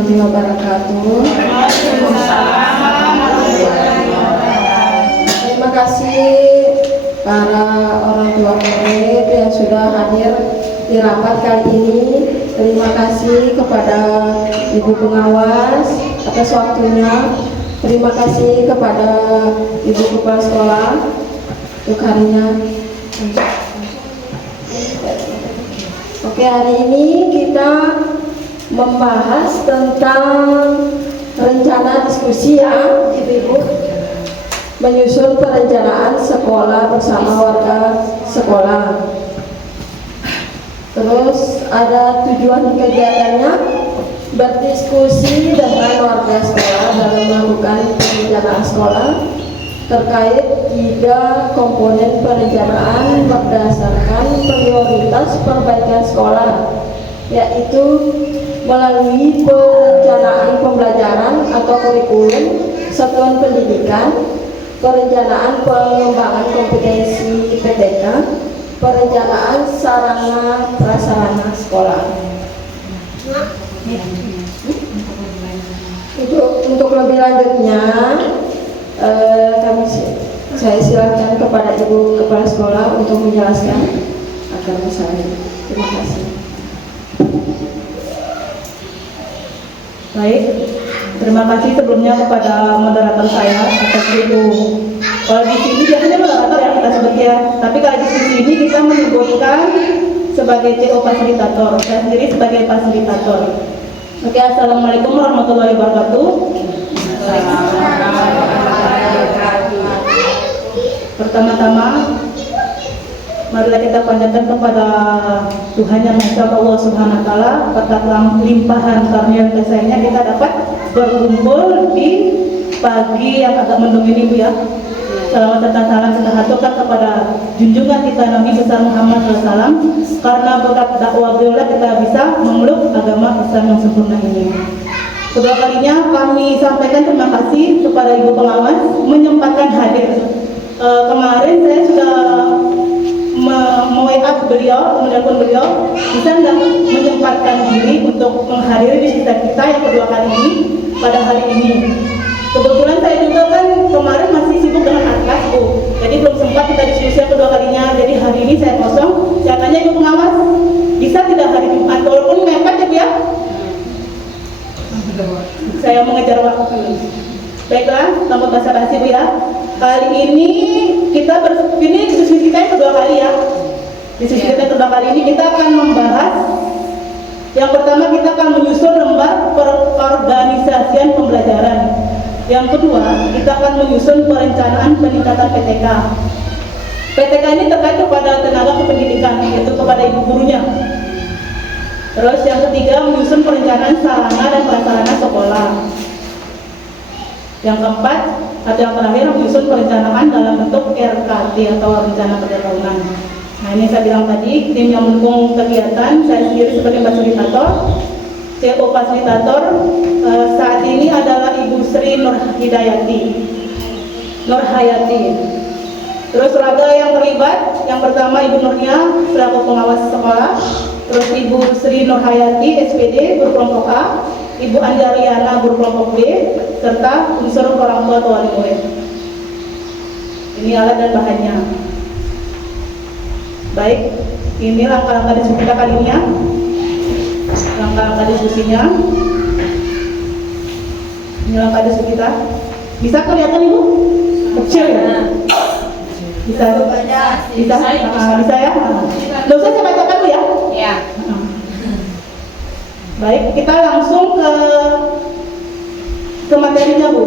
warahmatullahi wabarakatuh. Terima kasih para orang tua murid yang sudah hadir di rapat kali ini. Terima kasih kepada Ibu Pengawas atas waktunya. Terima kasih kepada Ibu Kepala Sekolah untuk harinya. Oke, hari ini kita membahas tentang rencana diskusi ya, Ibu-ibu, menyusun perencanaan sekolah bersama warga sekolah. Terus ada tujuan kegiatannya, berdiskusi dengan warga sekolah dalam melakukan perencanaan sekolah terkait 3 komponen perencanaan berdasarkan prioritas perbaikan sekolah, yaitu melalui perencanaan pembelajaran atau kurikulum satuan pendidikan, perencanaan pengembangan kompetensi PTK, perencanaan sarana prasarana sekolah. Untuk lebih lanjutnya, saya silakan kepada Ibu Kepala Sekolah untuk menjelaskan agar misalnya. Terima kasih. Baik, terima kasih sebelumnya kepada moderator saya atas itu. Kalau di sini biasanya moderator yang kita sebut ya, tapi kalau di sini kita menyebutkan sebagai CO fasilitator. Saya sendiri sebagai fasilitator. Oke, assalamualaikum warahmatullahi wabarakatuh. Pertama-tama, marilah kita panjatkan kepada Tuhan Yang Maha Esa Allah Subhanahu Wa Taala berkat limpahan karunia dan kasih-Nya kita dapat berkumpul di pagi yang agak mendung ini, Bu ya. Salawat serta salam kita haturkan kepada junjungan kita Nabi besar Muhammad SAW, karena berkat dakwah beliau kita bisa memeluk agama Islam yang sempurna ini. Kedua kalinya kami sampaikan terima kasih kepada Ibu Pengawas menyempatkan hadir. Kemarin saya sudah me-WA beliau, menelpon beliau, bisa nggak menyempatkan diri untuk menghadiri wisuda kita yang kedua kali ini pada hari ini. Kebetulan saya juga kan kemarin masih sibuk dengan atlas, Bu, jadi belum sempat kita diskusi yang kedua kalinya. Jadi hari ini saya kosong. Saya tanya Ibu Pengawas, bisa tidak hari Jumat walaupun mepet ya Bu ya? Saya mengejar waktu. Baiklah, tanpa basa-basi Bu ya. Kali ini ini diskusi kita yang kedua kali ya. Diskusi kita yang kedua kali ini kita akan membahas. Yang pertama kita akan menyusun lembar perorganisasian pembelajaran. Yang kedua kita akan menyusun perencanaan peningkatan PTK. PTK ini terkait kepada tenaga kependidikan, yaitu kepada ibu gurunya. Terus yang ketiga menyusun perencanaan sarana dan prasarana sekolah. Yang keempat atau yang terakhir menyusun perencanaan dalam bentuk RKT atau rencana kerja tahunan. Nah, ini saya bilang tadi tim yang mendukung kegiatan, saya sendiri sebagai fasilitator. CO fasilitator saat ini adalah Ibu Sri Nurhayati. Terus raga yang terlibat, yang pertama Ibu Nurnia selaku pengawas sekolah, terus Ibu Sri Nurhayati SPD guru kelompok A, Ibu Anjariana guru kelompok B, serta unsur orang tua atau wali murid. Ini alat dan bahannya. Baik, ini langkah-langkah diskusi kita kali ini ya. Langkah-langkah diskusinya. Ini langkah diskusi kita. Bisa kelihatan Ibu? Kecil ya? Bisa bisa ya? Nggak usah saya bacakan Bu ya? Iya. Baik, kita langsung ke materinya Bu.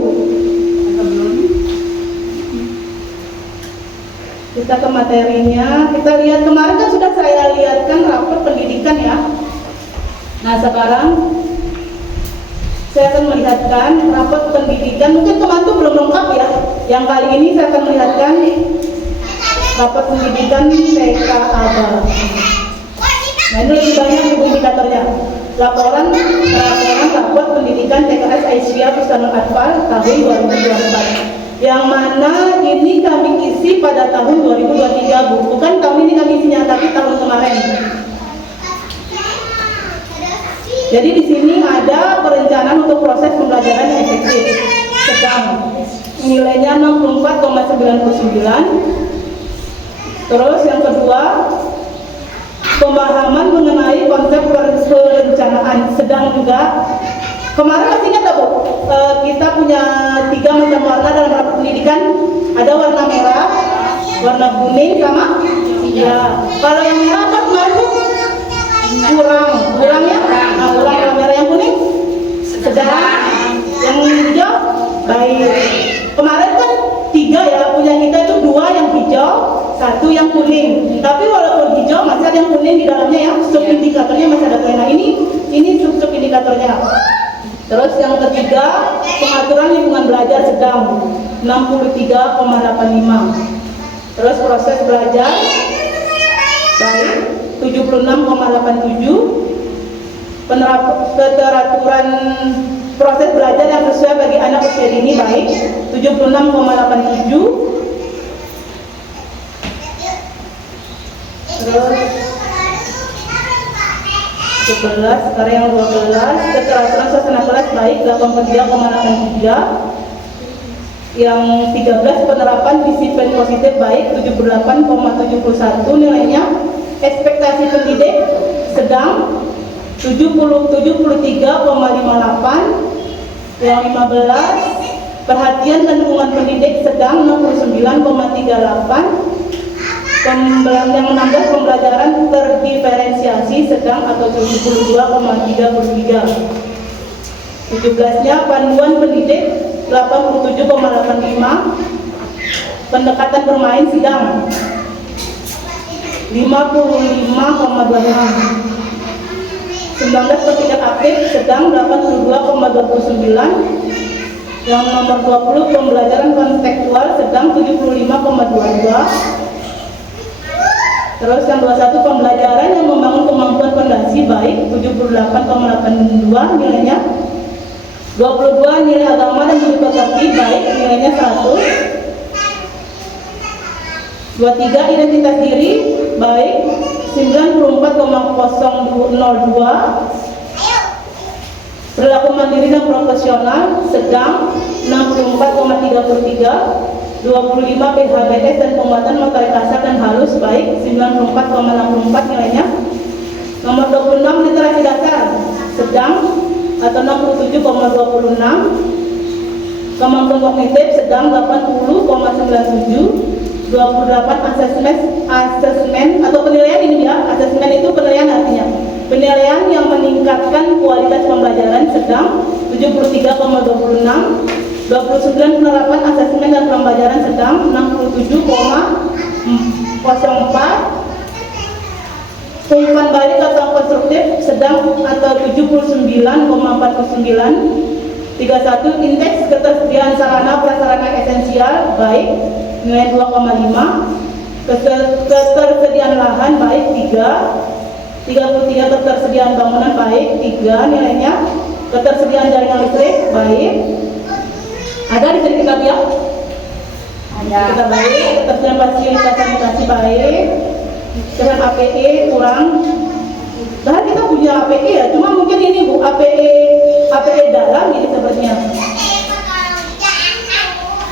Kita ke materinya, kita lihat kemarin kan sudah saya lihatkan rapor pendidikan ya. Nah sekarang saya akan melihatkan rapor pendidikan, mungkin kemarin itu belum lengkap ya. Yang kali ini saya akan melihatkan rapor pendidikan TK Abal. Nah ini lebih banyak Ibu indikatornya. Laporan rapor pendidikan TKS Aisyah Pustanul Atfal tahun 2024. Yang mana ini kami isi pada tahun 2023 Bu. Bukan tahun ini kami isinya, tapi tahun kemarin. Jadi di sini ada perencanaan untuk proses pembelajaran yang efektif. Sedang nilainya 64,99. Terus yang kedua, pemahaman mengenai konsep perencanaan. Sedang juga. Kemarin masih ingat tak Bu? Kita punya 3 macam warna dalam rapat pendidikan. Ada warna merah, warna kuning sama ya. Kalau yang merah apa kemarin Bu? Kurang ya? Nah, kurang. Yang merah, yang kuning sedang, yang hijau baik. Kemarin kan 3 ya, punya kita itu 2 yang hijau, 1 yang kuning. Tapi walaupun hijau masih ada yang kuning di dalamnya ya, sub indikatornya masih ada. Nah ini sub indikatornya. Terus yang ketiga, pengaturan lingkungan belajar sedang 63,85. Terus proses belajar baik 76,87. Keteraturan proses belajar yang sesuai bagi anak usia dini baik 76,87. Terus 11, sekarang yang 12, keteraturan suasana kelas baik 83,83. Yang 13, penerapan disiplin positif baik 78,71 nilainya. Ekspektasi pendidik sedang 73,58. Yang 15, perhatian dan dukungan pendidik sedang 69,38. Yang 16, pembelajaran terdiferensiasi sedang atau 72,33. 17-nya panduan pendidik 87,85. Pendekatan bermain sedang 55,26. 19, bertindak aktif sedang 82,29. Yang nomor 20, pembelajaran kontekstual sedang 75,22. Terus yang 21, pembelajaran yang membangun kemampuan fondasi baik 78,82 nilainya. 22, nilai agama dan budi pekerti baik nilainya 100. 23, identitas diri baik 94,002. Perilaku mandiri dan profesional sedang 64,33. 25, PHBS dan penguatan motorik kasar dan halus baik 94,64 nilainya. Nomor 26, literasi dasar sedang atau 67,26. Kemampuan kognitif sedang 80,97. 28, asesmen atau penilaian ini ya. Asesmen itu penilaian artinya penilaian yang meningkatkan kualitas pembelajaran sedang 73,26. 29, penerapan asesmen dan pembelajaran sedang 67,04. Umpan balik atau konstruktif sedang atau 79,49. 31, indeks ketersediaan sarana prasarana esensial baik nilai 2,5. Ketersediaan lahan baik 3. 33, ketersediaan bangunan baik 3 nilainya. Ketersediaan jaringan listrik baik. Ada di sini kita lihat. Kita baik. Ketersediaan fasilitas sanitasi baik. Dengan APE kurang. Nah kita punya APE ya, cuma mungkin ini Bu APE dalam ini sebenarnya.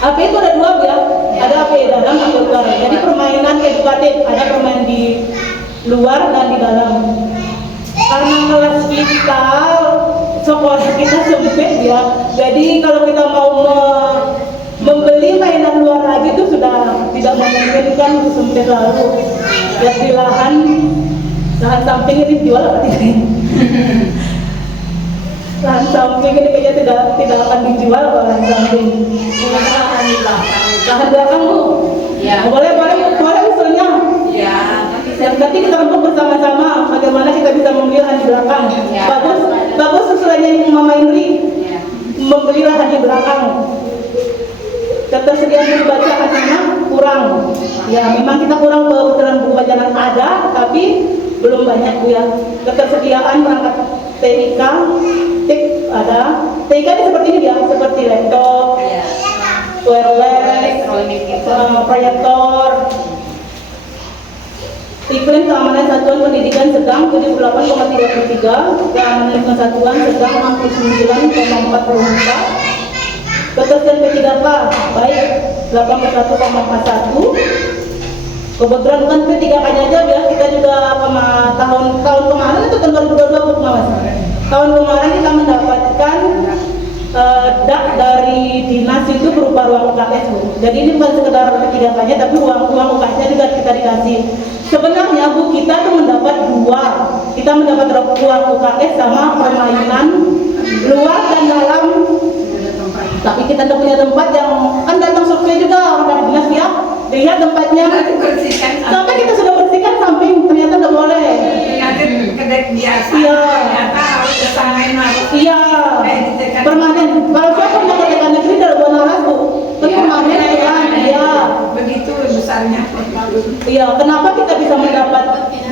APE itu ada 2 ya, ada APE dalam, APE luar. Jadi permainan edukatif, ada permainan di luar dan di dalam. Karena kelas kita, sekolah kita sempit ya, jadi kalau kita mau membeli mainan luar lagi itu sudah tidak memungkinkan, sempit lalu. Lihat di lahan samping ini dijual apa tidak? Lahan samping ini kayaknya tidak akan dijual kalau lahan samping. Lahan belakang Bu. Ya. Boleh usulnya. Ya. Nanti kita rembuk bersama-sama bagaimana kita bisa membeli lahan di belakang. Ya. Bagus usulannya Mama Indri. Ya. Membeli lahan di belakang. Ketersediaan buku bacaan anak kurang. Ya, memang kita kurang kebetulan buku bacaan ada, tapi belum banyak Bu ya. Ketersediaan perangkat TIK, TIK ada. TIK ini seperti ini ya, seperti laptop, wireless, proyektor. Iklim keamanan satuan pendidikan sedang 78,33, keamanan lingkungan satuan sedang 69,44, ketersian P3K baik 81,41. Kebetulan bukan P3K-nya aja ya, kita juga tahun kemarin itu tahun 2022 Mas. Tahun kemarin kita mendapatkan dak dari dinas itu berupa ruang UKS Bu. Jadi ini bukan sekedar P3K-nya tapi ruang UKS-nya juga kita dikasih. Sebenarnya Bu, kita tuh mendapat dua. Kita mendapat ruang UKS sama permainan luar dan dalam. Tapi kita tidak punya tempat yang kan datang survei juga orang dari dinas ya. Lihat tempatnya. Sampai kita sudah bersihkan samping ternyata tidak boleh. Kedek biasa. Iya. Ternyata harus kesanain harus. Iya. Permanen. Kalau saya punya kedekan negeri dari buah naras Bu. Permanen ya. Iya. Begitu besarnya. Iya. Kenapa kita bisa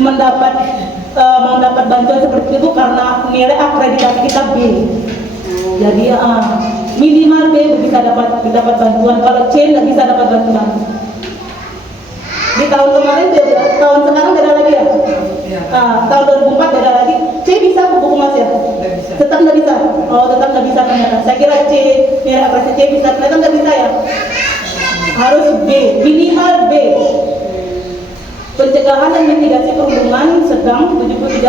mendapat bantuan seperti itu karena nilai akreditasi kita B. Jadi minimal B bisa dapat bantuan. Kalau C nggak bisa dapat bantuan. Di tahun kemarin beda, tahun sekarang beda lagi ya. Tahun 2004 beda lagi. C bisa buku Mas ya? Tetap nggak bisa. Oh tetap nggak bisa ternyata. Saya kira C nilai akreditasi C bisa, ternyata nggak bisa ya. Harus B, minimal B. Pencegahan dan mitigasi perundungan sedang 73,6,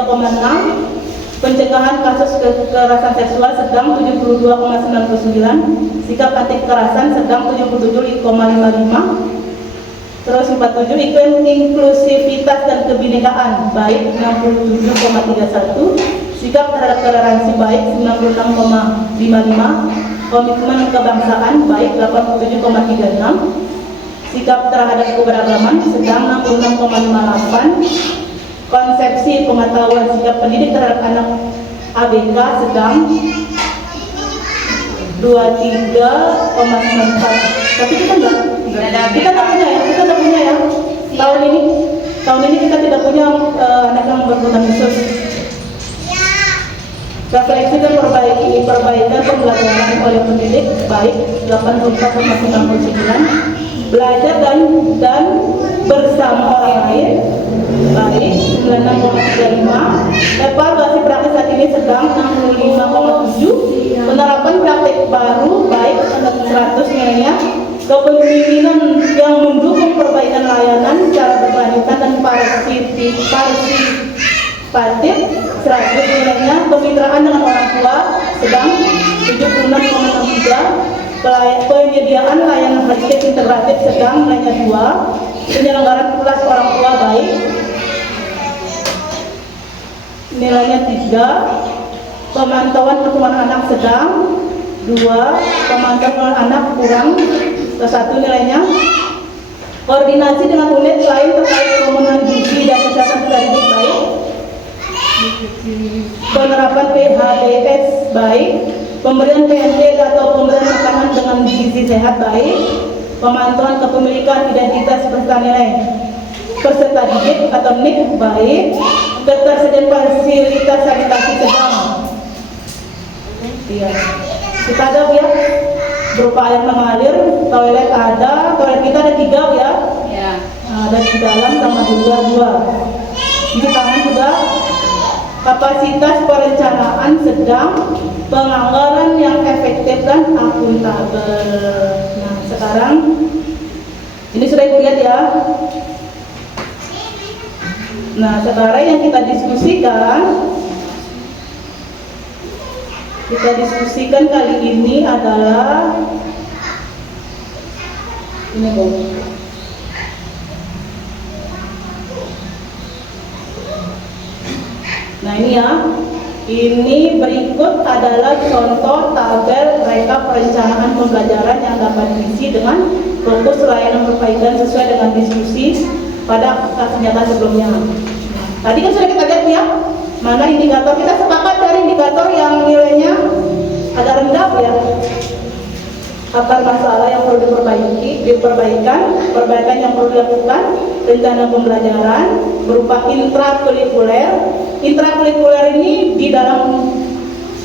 pencegahan kasus kekerasan seksual sedang 72,99, sikap anti kekerasan sedang 77,55, terus 47 iklim inklusivitas dan kebinekaan baik 67,31, sikap terhadap toleransi baik 96,55, komitmen kebangsaan baik 87,36, sikap terhadap keberagaman sedang 66,58, konsepsi pengetahuan sikap pendidik terhadap anak ABK sedang 23,94. Tapi kita enggak punya ya. Tahun ini kita tidak punya anak yang berkebutuhan khusus. Refleksi dan perbaikan pembelajaran oleh pendidik baik 84,99, belajar dan bersama orang lain baik 96,35, evaluasi praktek saat ini sedang 65,7, penerapan praktek baru baik 100 nilainya, kepemimpinan yang mendukung perbaikan layanan secara berkelanjutan dan partisipatif 100 nilainya, kemitraan dengan orang tua sedang 76,63, penyediaan layanan HCS integratif sedang nilainya 2, penyelenggaraan kelas orang tua baik nilainya 3, pemantauan pertumbuhan anak sedang 2, pemantauan anak kurang 1 nilainya, koordinasi dengan unit lain terkait pemenuhan gizi dan kesehatan pendidik baik, penerapan PHBS baik, pemberian PNT atau pemberian makanan dengan gizi sehat baik, pemantauan kepemilikan identitas peserta didik atau NIK baik, ketersediaan fasilitas sanitasi sedang. Iya. Kita ada ya berupa air mengalir, toilet ada, toilet kita ada 3 ya. Ya. Ada di dalam sama di luar 2. Di tangan juga. Kapasitas perencanaan sedang, penganggaran yang efektif dan akuntabel. Nah sekarang ini sudah Ibu lihat ya. Nah sekarang yang kita diskusikan kali ini adalah ini Bu. Nah ini ya, ini berikut adalah contoh tabel rekap perencanaan pembelajaran yang dapat diisi dengan fokus layanan perbaikan sesuai dengan diskusi pada kegiatan sebelumnya. Tadi kan sudah kita lihat ya, mana indikator, kita sepakat dari indikator yang nilainya agak rendah ya. Akar masalah yang perlu perbaikan yang perlu dilakukan, rencana pembelajaran berupa intrakurikuler. Intrakurikuler ini di dalam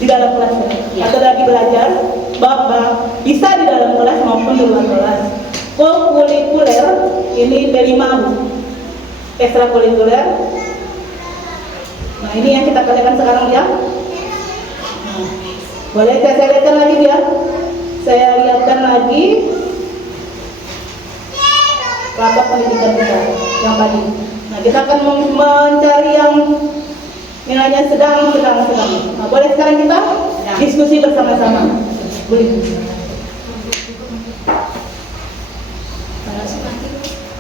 kelas ya. Atau lagi belajar, bisa di dalam kelas maupun di luar kelas. Kokurikuler ini B5. ekstrakurikuler. Nah, ini yang kita kerjakan sekarang ya. Boleh saya lihatkan lagi ya? Saya lihatkan lagi rapat pendidikan kita yang tadi. Nah, kita akan mencari yang nilainya sedang. Nah, boleh sekarang kita diskusi bersama-sama. Boleh.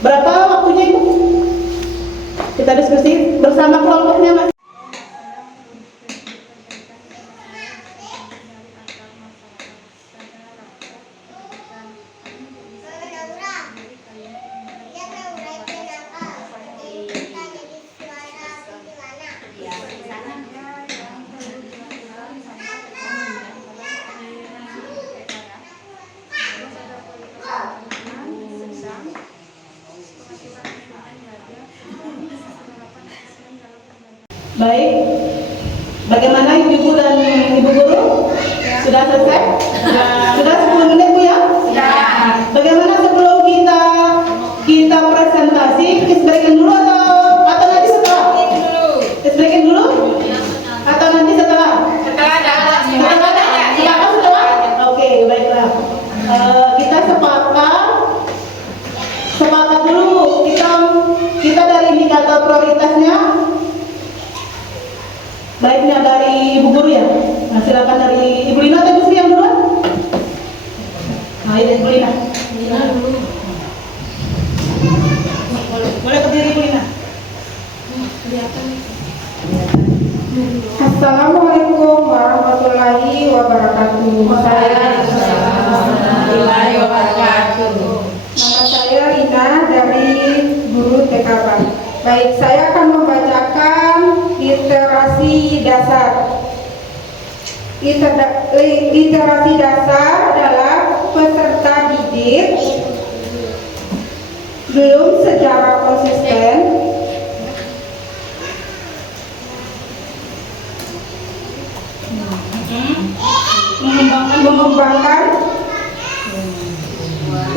Berapa waktunya Ibu? Kita diskusi bersama kelompoknya Mas. Baik, bagaimana Ibu dan Ibu Guru? Sudah selesai? Sudah 10 menit Bu ya? Bagaimana sebelum kita presentasi, kita breaking dulu atau nanti setelah? Kita breaking dulu? Atau nanti setelah? Setelah? Oke, baiklah. Kita sepakat dulu. Kita dari indikator prioritasnya. Baiknya dari Ibu Guru ya. Nah, silakan dari Ibu Lina atau Ibu Sri yang duluan? Nah, ini Ibu Lina. Boleh berdiri Ibu Lina. Assalamualaikum warahmatullahi wabarakatuh. Nama saya Lina dari Guru TKB. Baik, saya akan membacakan literasi dasar. Literasi dasar adalah peserta didik belum secara konsisten mengembangkan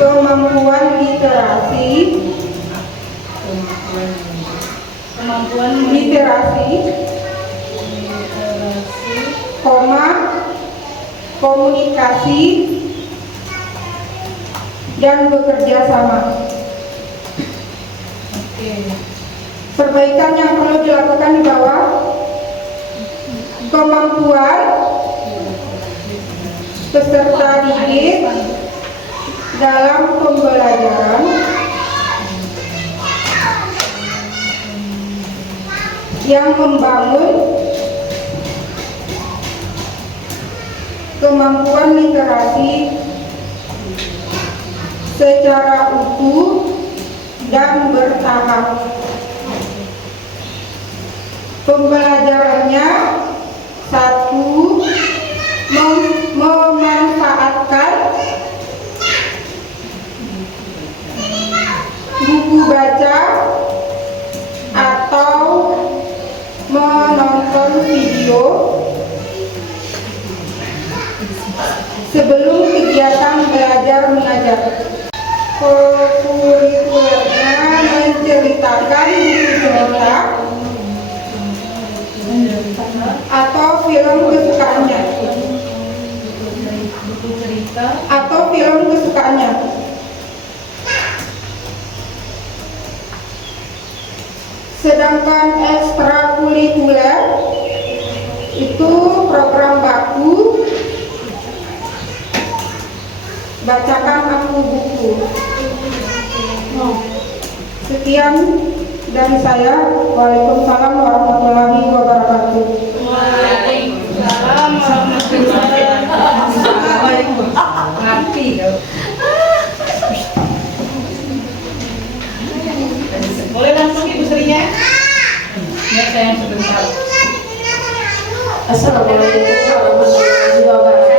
kemampuan literasi, komunikasi, dan bekerja sama. Perbaikan yang perlu dilakukan di bawah: kemampuan peserta didik dalam pembelajaran, yang membangun kemampuan literasi secara utuh dan bertahap. Pembelajarannya: 1. Memanfaatkan buku baca atau menonton video sebelum kegiatan belajar mengajar. Kurikulernya menceritakan buku cerita atau film kesukaannya. Sedangkan ekstrakurikuler itu program baku, bacakan aku buku. Sekian dari saya. Waalaikumsalam warahmatullahi wabarakatuh. Waalaikumsalam warahmatullahi wabarakatuh. Ngerti kau. Boleh langsung Ibu Srinya? Ya, saya sebentar. Assalamualaikum warahmatullahi wabarakatuh.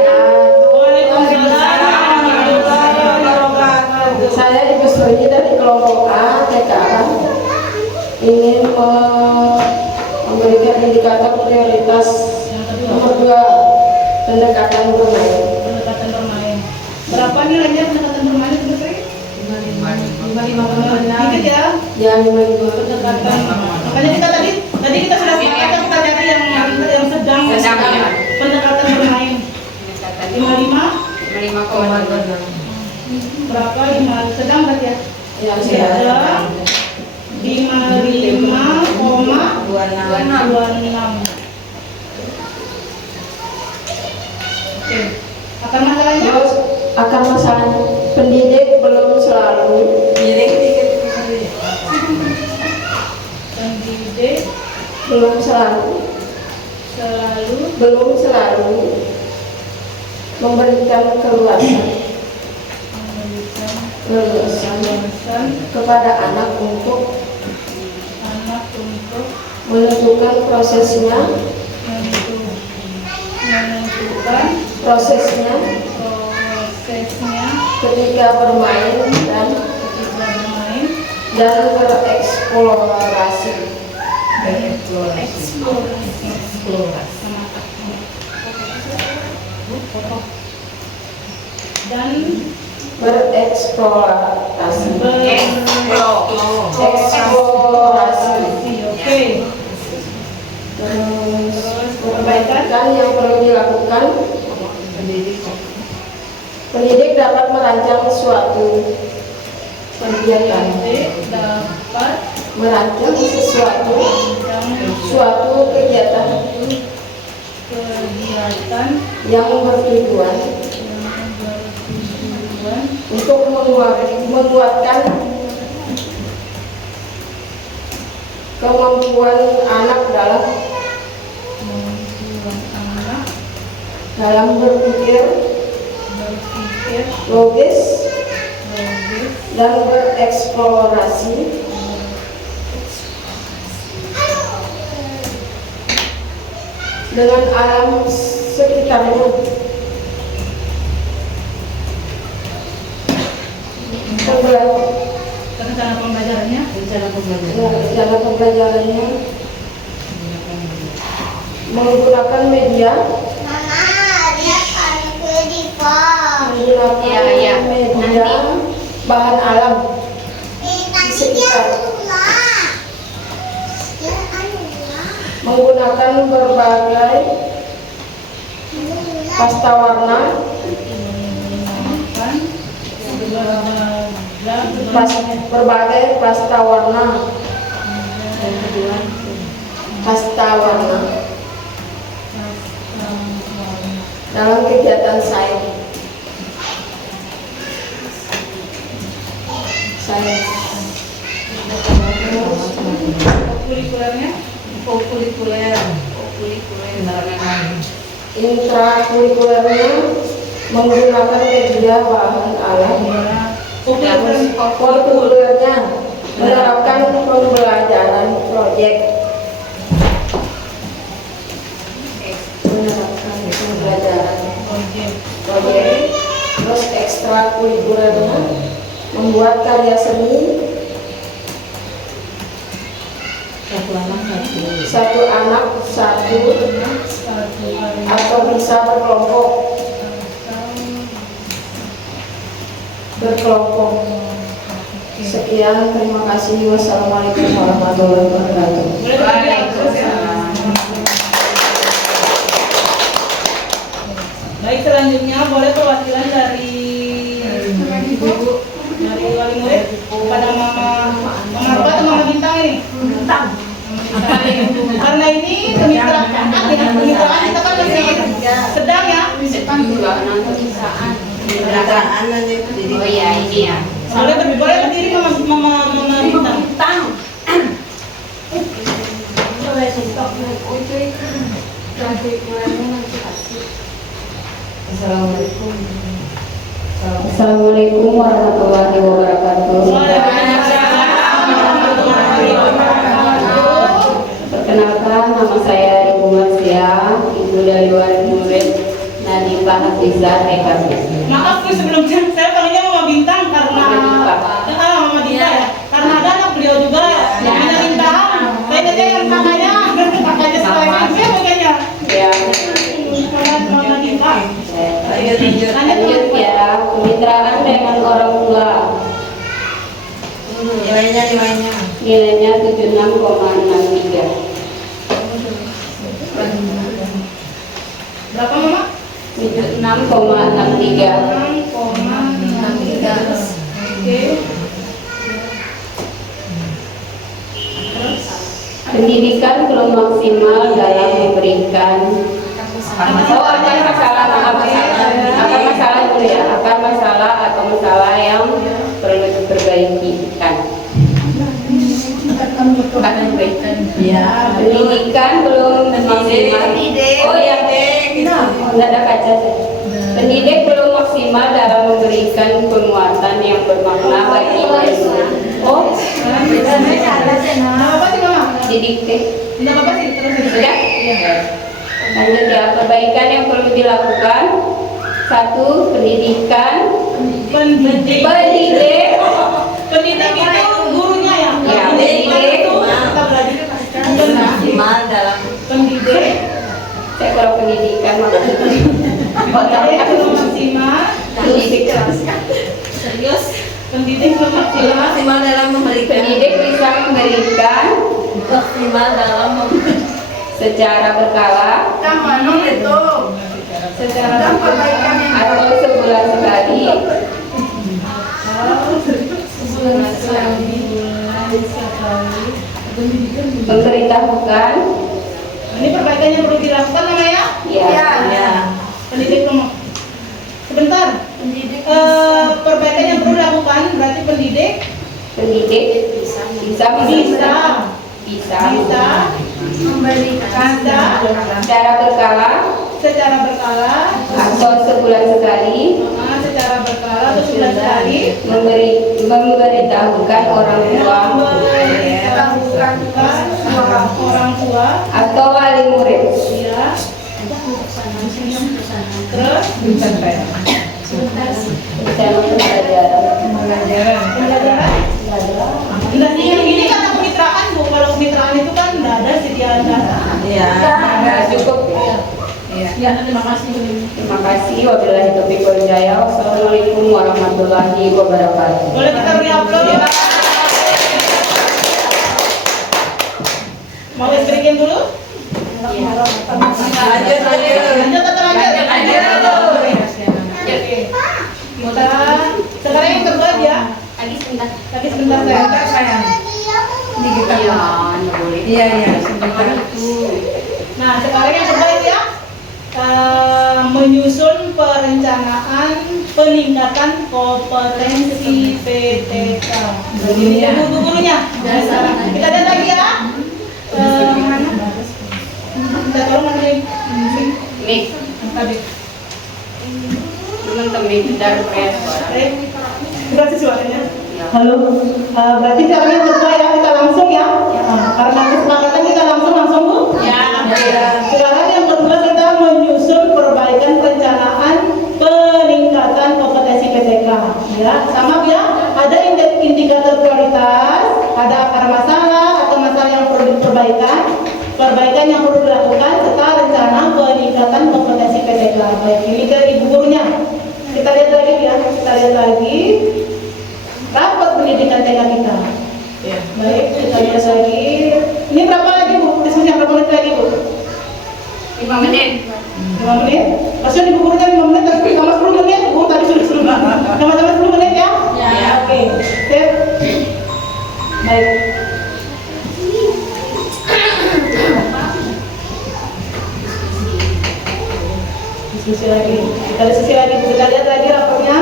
Saya Ibu Sri dari kelompok A TKA ingin memberikan indikator prioritas nomor 2, pendekatan bermain. Pendekatan bermain. Berapa nilainya pendekatan bermain Ibu Sri? 5 Dikit ya. Ya 55. Pendekatan. Makanya kita tadi kita sudah sepakat kita cari yang sedang. Sedang, ya. Pendekatan bermain. 55,26. Berapa? 5 sedang berarti ya? Ya, Sedang 55,26. Oke. Akar masalahnya? Terus akar masalahnya pendidik belum selalu Pendidik belum selalu memberikan keluasan kepada anak untuk menentukan prosesnya ketika bermain dan bereksplorasi. Dan bereksplorasi. Oke. Terus perbaikan yang perlu dilakukan. Pendidik dapat merancang suatu kegiatan. Dapat Merancang suatu kegiatan yang bertujuan untuk menguatkan kemampuan anak dalam berpikir logis dan bereksplorasi dengan alam sekitarnya. rencana pembelajarannya. Rencana pembelajarannya menggunakan media. Menggunakan media bahan alam di sekitar. Menggunakan berbagai pasta warna, berbagai pasta warna dalam kegiatan sains. Kulikuler. Intrakurikulernya menggunakan media bahan alam. Kurikulernya menerapkan pembelajaran proyek. Terus ekstrakurikulernya membuat karya seni. Satu anak satu atau bisa berkelompok. Sekian, terima kasih. Wassalamualaikum warahmatullahi wabarakatuh. Waalaikumsalam. Baik, selanjutnya boleh perwakilan dari ibu-ibu, dari wali murid kepada Mama Arba atau Mama Bintang ini. Karena ini kemitraan kita kan masih sedang ya. Oh iya, ini ya. Boleh berdiri Mama Bintang. Assalamualaikum warahmatullahi wabarakatuh. Perkenalkan, nama saya Ibu Marsia, ibu dari wali murid Nadifah Hafizah TKB. Maaf sebelumnya saya panggilnya Mama Bintang karena Mama Dita ya. Karena ada anak beliau juga namanya Bintang. Saya aja yang kakaknya sekolahnya dia bukannya. Ya. Mama Dita. Lanjut ya, kemitraan dengan orang tua. Nilainya 76,63. Berapa Mama? 76,63. 6,63. Oke. Pendidikan belum maksimal dalam memberikan akan masalah dulu ya, akan masalah atau masalah yang perlu diperbaikikan. Ya, pendidikan belum maksimal. Oh ya, tidak ada kaca. Pendidik belum maksimal dalam memberikan penguatan yang bermakna bagi ilmu. Oh, Nama apa sih Mama? didikte. Nama apa sih? Terus Sudah? Lanjut ya, perbaikan yang perlu dilakukan. 1. Pendidikan. Pendidik. Pendidik itu gurunya ya? Ya, Pendidik pendidik. itu kita belajar Maksimal dalam pendidik. Saya kalau pendidikan maksudnya. Pendidik belum maksimal. Pendidik. serius. Pendidik belum maksimal. Maksimal dalam memberikan. Pendidik bisa memberikan Maksimal dalam memberikan. secara berkala Secara atau sebulan sekali memberitahukan. Ini perbaikan yang perlu dilakukan namanya? Ya. Ya. Pendidik belum. Sebentar. Perbaikan yang perlu dilakukan berarti pendidik Pendidik bisa memberikan secara berkala secara berkala atau sebulan sekali secara berkala atau sebulan sekali memberitahukan orang tua orang tua atau wali murid. ya. Terus Bersama pembelajaran. Enggak sih, yang ini kata kemitraan Bu. Kalau kemitraan itu kan enggak ada sediaan data. Iya. Nah, cukup. Ya, terima kasih. Terima kasih. Wabillahi taufiq wal hidayah. Wassalamualaikum warahmatullahi wabarakatuh. Boleh kita beri upload? Mau breaking dulu? Lanjut. Lanjut atau lanjut? Kita sekarang yang kedua ya. Lagi sebentar saya. Iya. Nah, sekarang yang kedua itu ya. Menyusun perencanaan peningkatan kompetensi PTK. Begini ya gurunya. Kita lihat lagi ya. Mana? Kita tolong mana nih? Mik, Tadi. teman-teman dari press. Berarti suaranya. Halo. Berarti sekarang yang kedua ya kita langsung ya. Karena kesepakatan kita langsung Bu. Ya. Sekarang yang kedua kita menyusun perbaikan perencanaan peningkatan kompetensi PTK. Ya, sama ya. Ada indikator prioritas, ada akar masalah atau masalah yang perlu perbaikan yang perlu dilakukan, serta rencana peningkatan kompetensi PTK. Baik, ini ke ibu gurunya. Kita lihat lagi ya, rapat pendidikan TK kita. Iya. Baik, kita lihat lagi. Ini berapa lagi Bu? Diskusinya berapa menit lagi Bu? 5 menit. 5 menit? Maksudnya ibu gurunya 5 menit, tapi sama 10 menit. Bu tadi sudah 10 menit. Sama-sama 10 menit ya? Ya. Oke, sip. Baik. Diskusi lagi. Kita diskusi lagi. Kita lihat lagi raportnya.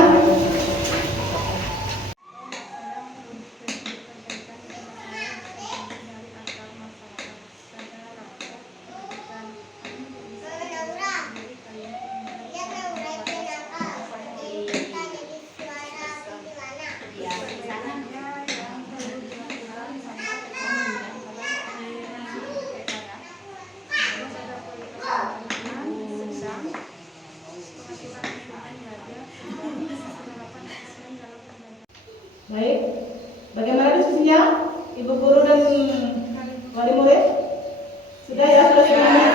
Baik, bagaimana diskusinya? Ibu guru dan wali murid? Sudah ya, sudah semuanya?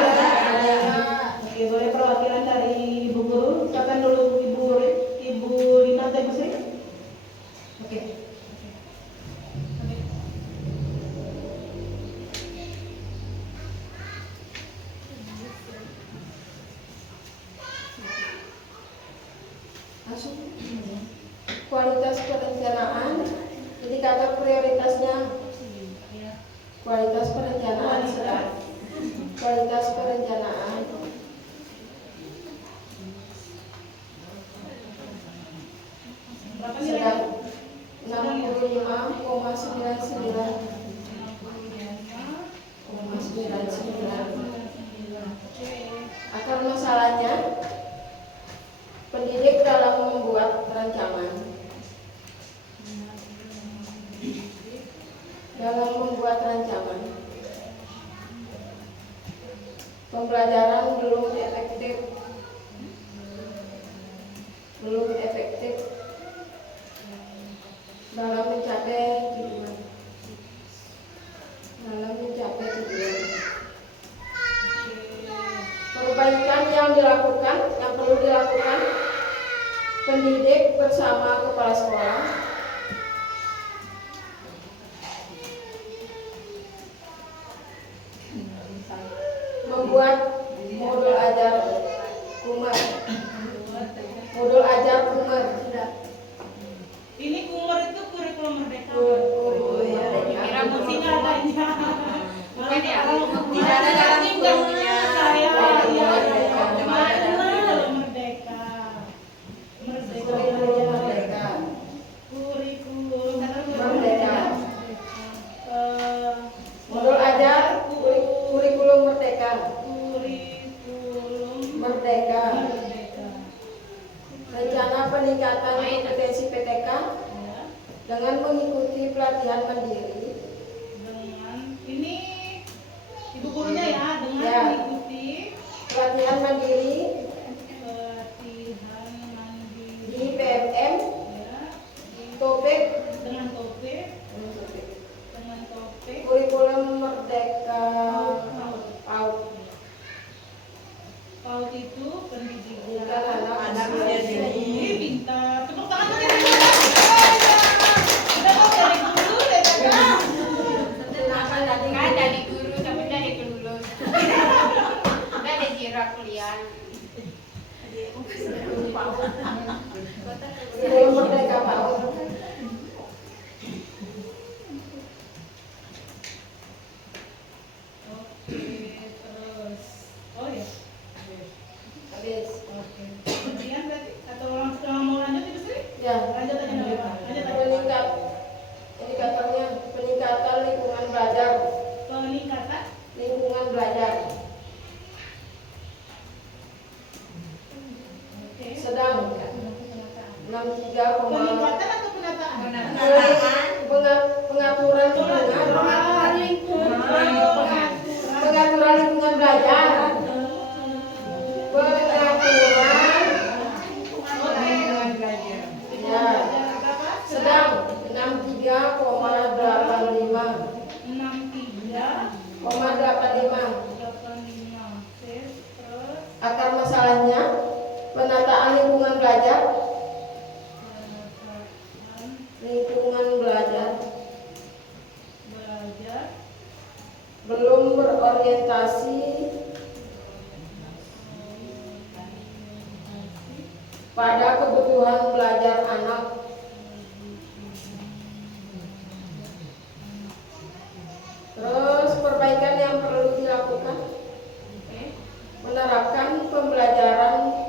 Oke, boleh perwakilan dari ibu guru? Silakan dulu ibu guru, Ibu Lina atau Ibu Sri? Oke. kualitas perencanaan, indikator prioritasnya, kualitas perencanaan, kualitas perencanaan, sedang 65,99. Akar masalahnya, pendidik dalam membuat rancangan. Dalam membuat rancangan, pembelajaran belum efektif dalam mencapai tujuan. Perbaikan yang perlu dilakukan pendidik bersama kepala sekolah, membuat modul ajar Kumar. Ini Kumar itu kurikulum merdeka. Kira musinya adanya. Bukan ya? Tidak ada dalam kurikulumnya. Saya Kurikulum merdeka. Kurikulum Merdeka. Modul ajar kurikulum merdeka. Merdeka. Rencana peningkatan kompetensi PTK dengan mengikuti pelatihan mandiri. Dengan ini ibu gurunya ya, dengan Ya. mengikuti Pelatihan mandiri di PMM, ya, Topik, dengan topik kurikulum merdeka PAUD. PAUD itu pendidikan Anak usia dini. Ih, pintar. Tepuk tangan bagi Ibu. Udah mau dari guru deh, Kakak. Kan dari guru tapi dari kelulus. Dari kira kuliah. Kurikulum merdeka PAUD. Oke, terus. Oh ya. Habis. Oke. Kemudian berarti atau langsung mau lanjut Ibu Sri? Ya. Lanjut aja nggak apa-apa. Lanjut aja. Indikatornya peningkatan lingkungan belajar. Peningkatan Lingkungan belajar Oke. sedang 63, Peningkatan atau penataan? pengaturan lingkungan. Pengaturan lingkungan belajar. Ya, sedang 63,85. 63,85. Akar masalahnya penataan lingkungan belajar. Belajar Belum berorientasi pada kebutuhan belajar anak. Terus perbaikan yang perlu dilakukan, menerapkan pembelajaran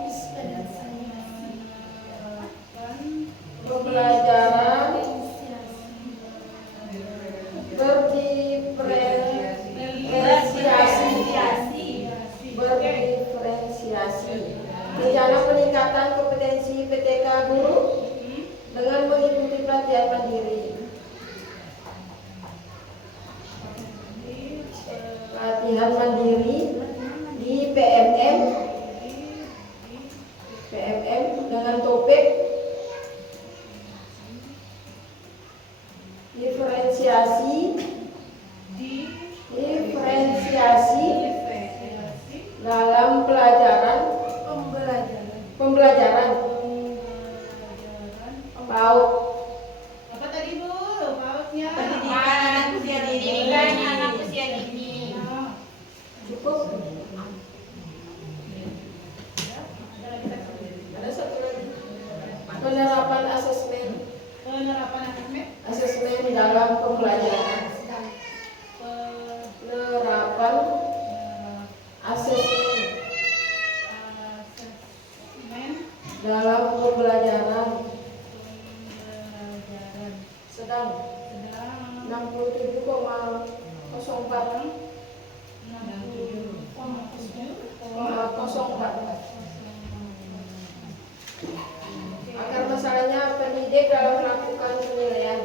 berdiferensiasi. Rencana peningkatan kompetensi PTK guru dengan mengikuti pelatihan mandiri. Pelatihan mandiri di PMM dengan topik diferensiasi dalam pembelajaran PAUD. apa tadi Bu? PAUD-nya Pendidikan anak usia dini. Pendidikan anak usia dini. Cukup. Akar masalahnya pendidik dalam melakukan penilaian.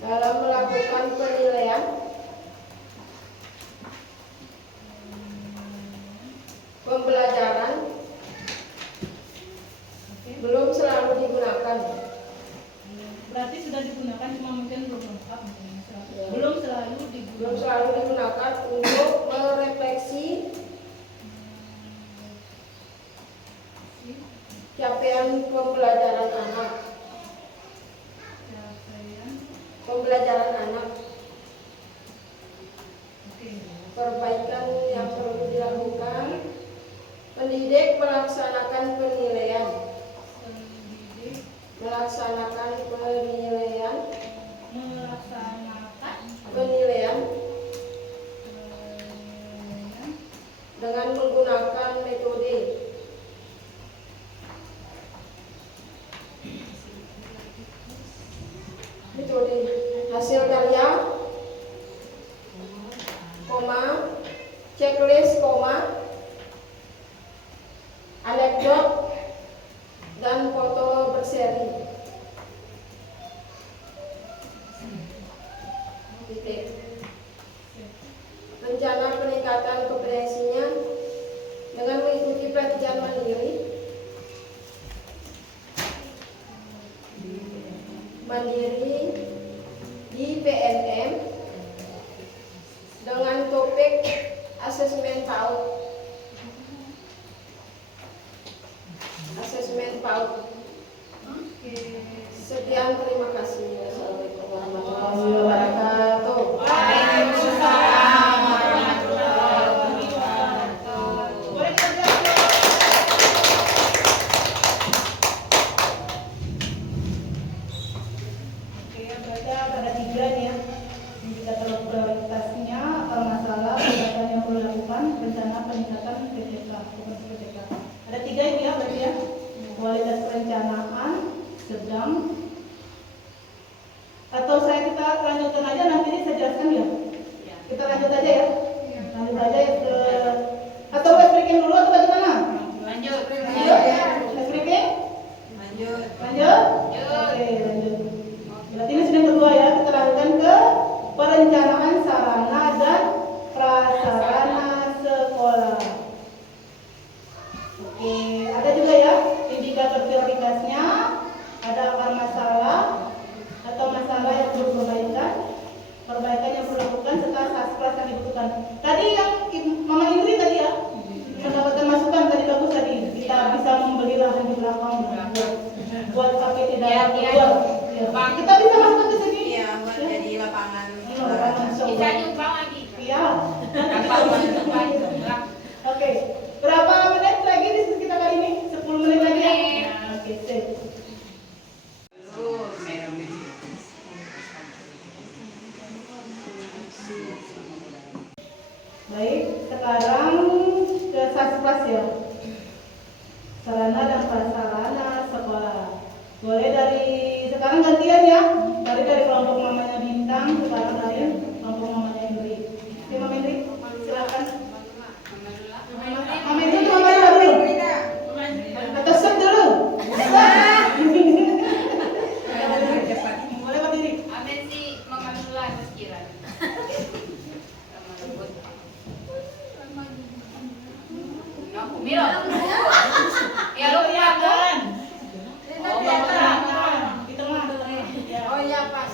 Dalam melakukan penilaian pembelajaran belum selalu digunakan. Berarti sudah digunakan, cuma mungkin belum lengkap. Belum selalu digunakan untuk merefleksi capaian pembelajaran anak. Perbaikan yang perlu dilakukan. Pendidik melaksanakan penilaian. Dengan menggunakan metode hasil karya, checklist, anekdot dan foto berseri. Rencana peningkatan kompetensinya dengan mengikuti pelatihan mandiri di PNM dengan topik asesmen PAUD. Sekian, terima kasih. Assalamualaikum warahmatullahi wabarakatuh. Waalaikumsalam warahmatullahi wabarakatuh. Boleh kita jelaskan? Oke, berarti ada 3 nih ya. Indikator prioritasnya, masalah, pendekatan yang perlu dilakukan, rencana peningkatan PJK, bukan PJK. Ada 3 ini ya berarti ya. Kualitas perencanaan, sedang, atau kita lanjutkan aja, nanti ini saya jelaskan ya. Kita lanjut aja ya. Lanjut aja ke, atau web briefing dulu atau bagaimana? Lanjut. Web briefing? Lanjut. Oke, lanjut. Berarti ini sudah yang kedua ya. Kita lanjutkan ke perencanaan sarana dan prasarana sekolah. Oke, ada juga ya indikator prioritasnya, ada akar masalah atau masalah yang perlu perbaikan yang perlu dilakukan serta saspras yang dibutuhkan. Tadi yang Mama Indri tadi ya mendapatkan masukan tadi bagus tadi, kita bisa membeli lahan di belakang buat pakai tidak buat. Kita bisa masuk ke sini. Iya, buat jadi lapangan. Bisa nyumbang lagi. Iya. Oke. Berapa menit lagi diskusi kita kali ini? 10 menit lagi ya? Oke, sip. Baik, sekarang ke saspras ya. Sarana dan prasarana sekolah. Boleh dari sekarang gantian ya. Dari kelompok mamanya Bintang, sekarang dari kelompok mamanya Indri. Oke, Mama Indri, silakan. Mama Indri cuma dulu. Atau set dulu. Boleh berdiri. Amin sih, Mama Lula sekira. Milo. Ya lu Kelihatan. Oh, Bapak. Itu mah. Oh iya Pak.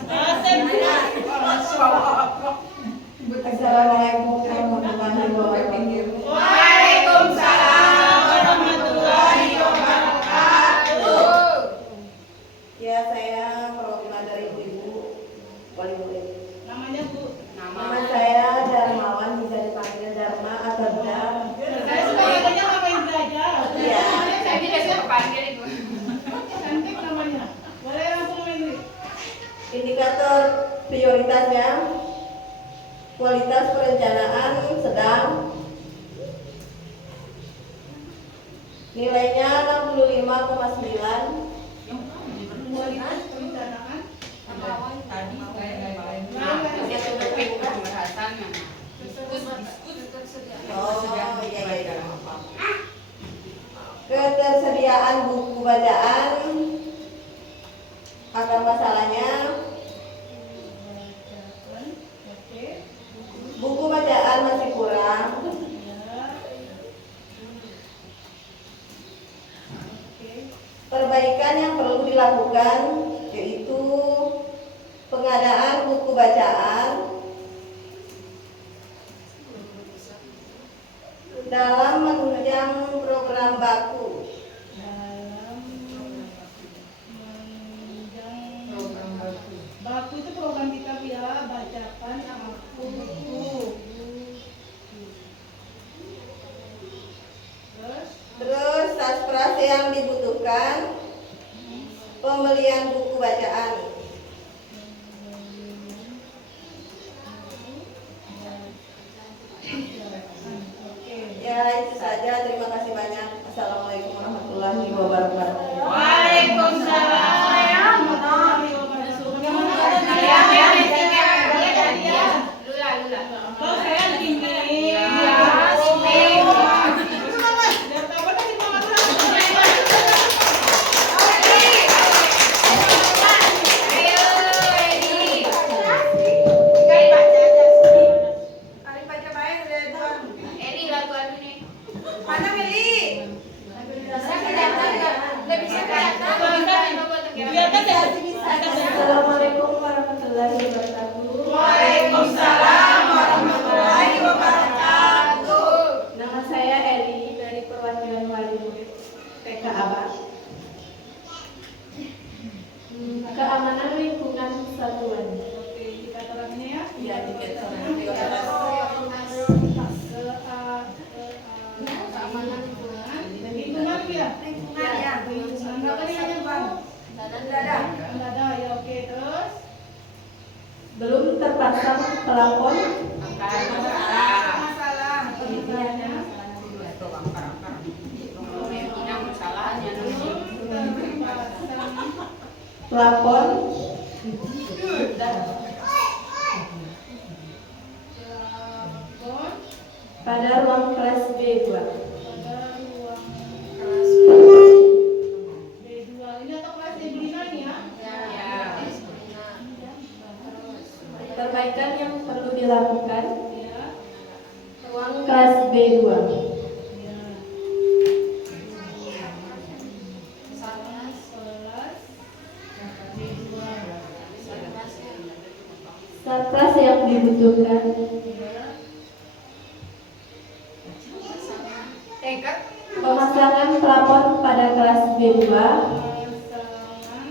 Assalamualaikum warahmatullahi wabarakatuh. Waalaikumsalam warahmatullahi wabarakatuh. Ya, saya perwakilan dari ibu-ibu wali murid. Namanya Bu. Nama saya Darmawan, bisa dipanggil Dharma atau Dar. Saya sudah namanya Mama Indri aja. Iya. Saya tidak suka panggil itu. Cantik namanya. Boleh langsung Mama Indri. Indikator prioritasnya kualitas perencanaan sedang, nilainya 65,9. Kualitas perencanaan. Tadi pengadaan buku bacaan. Akar masalahnya buku bacaan masih kurang. Perbaikan yang perlu dilakukan yaitu pengadaan buku bacaan dalam menunjang program baku. Baku itu program kita ya, bacakan aku buku. Terus saspras yang dibutuhkan pembelian buku bacaan. Ya itu saja, terima kasih banyak. Assalamualaikum warahmatullahi wabarakatuh. Waalaikumsalam. Assalamualaikum warahmatullahi wabarakatuh. Waalaikumsalam warahmatullahi wabarakatuh. Nama saya Eli dari perwakilan wali murid TK Abah. Keamanan lingkungan satuan. Oke, kita terangnya ya. Ya, terima Keamanan lingkungan. Lingkungan ya. Lingkungan ya. Berapa nih hanya Bang? Enggak ada ya, oke, terus Belum terpasang pelafon. masalah. perizinan. Pelafon pada ruang kelas B2. Pada ruang B2 ini atau kelas D9 ya? Perbaikan yang perlu dilakukan Ya. ruang kelas B2. Ya. Sarpras yang dibutuhkan pemasangan plafon pada kelas B2, Pemasangan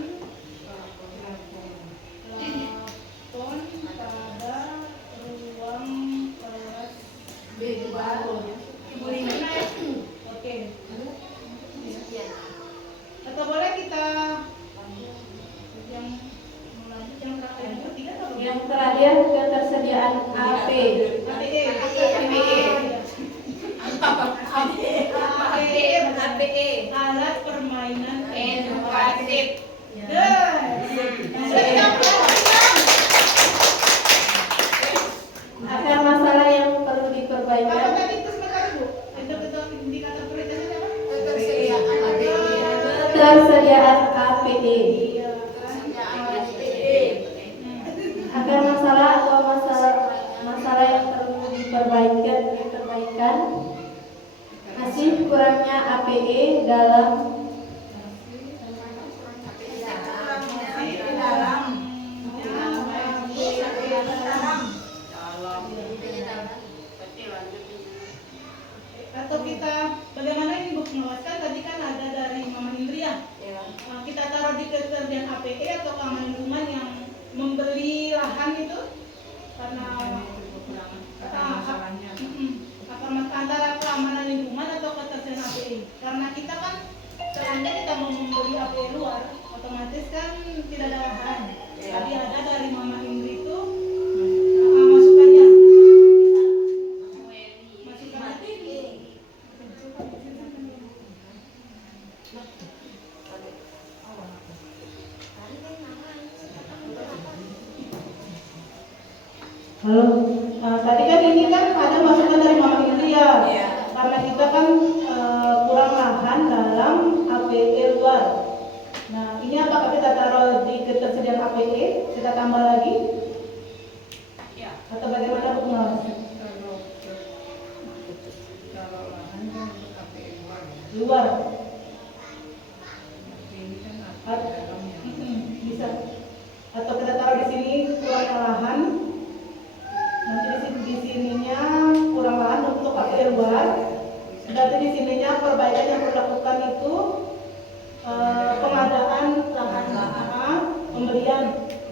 plafon pada ruang kelas B2. Ibu Rini. Oke. Atau boleh kita yang melanjut yang terakhir yang ketiga atau belum? yang terakhir ketersediaan AP. APE alat permainan Edukatif. Akar masalah yang perlu Apa diperbaikan tadi itu sebentar Bu? Indikator prioritasnya apa? ketersediaan APE. Iya. Akar masalah atau masalah yang perlu diperbaikan masih kurangnya APE dalam Atau kita bagaimana ini Bu menjelaskan tadi kan ada dari Mama Indria. Kita taruh di ketersediaan APE atau keamanan lingkungan yang membeli lahan itu karena antara keamanan lingkungan atau ketersediaan APE. Karena kita kan seandainya kita mau membeli APE luar, otomatis kan tidak ada lahan. Tadi ada dari Mama Indri itu masukannya. Halo. Tadi kan ini kan ada masukan dari Mama Indri ya. Karena kita kan kurang kurang lahan dalam APE luar. Nah, ini apakah kita taruh di ketersediaan APE? Kita tambah lagi? Ya. Atau bagaimana Bu Pengawas? Luar. Bisa. Atau kita taruh di sini kurang lahan. Nanti di sininya kurang lahan untuk APE luar. Berarti di sininya perbaikan yang perlu dilakukan itu pengadaan lahan, pembelian.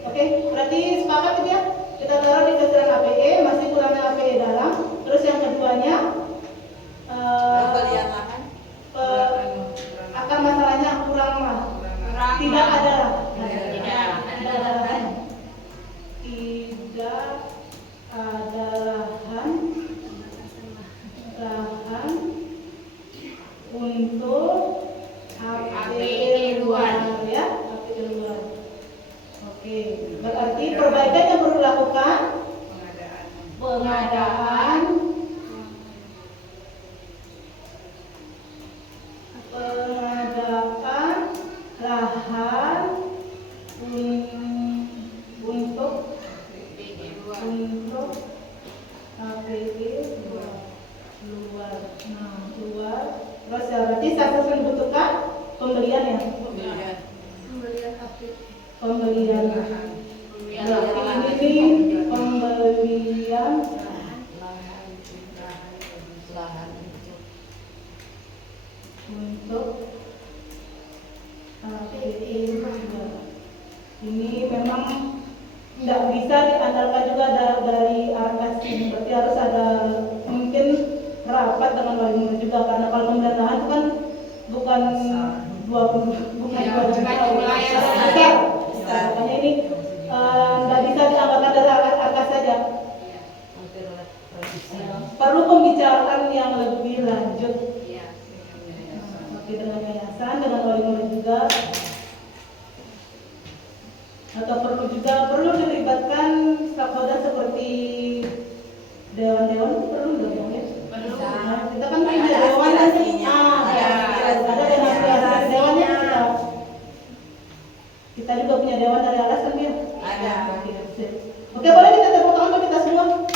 Oke, berarti sepakat ya? Kita taruh di ketersediaan APE, masih kurangnya APE dalam. Terus yang keduanya Pembelian lahan. Akan masalahnya kurang lah. Tidak ada lahan. Tidak ada lahan untuk APE luar ya, APE luar. Oke, berarti perbaikan yang perlu dilakukan pengadaan lahan untuk APE luar. Nah, luar. Terus ya, berarti satu yang dibutuhkan pembelian ya. Pembelian lahan. Berarti ini pembelian Lahan untuk APE luar. Ini memang nggak bisa diandalkan juga dari arkas ini. Berarti harus ada mungkin rapat dengan wali murid juga, karena kalau pembelian lahan itu kan bukan 2 juta besar. Makanya ini nggak bisa diandalkan dari arkas saja. Perlu pembicaraan yang lebih lanjut. Dengan yayasan, dengan wali murid juga. Atau perlu dilibatkan stakeholder seperti dewan-dewan, perlu nggak ya? Perlu. Nah, kita kan punya dewan ada dewannya kita juga punya dewan dari alas kan ya? Ada. Oke, boleh kita tepuk tangan untuk kita semua.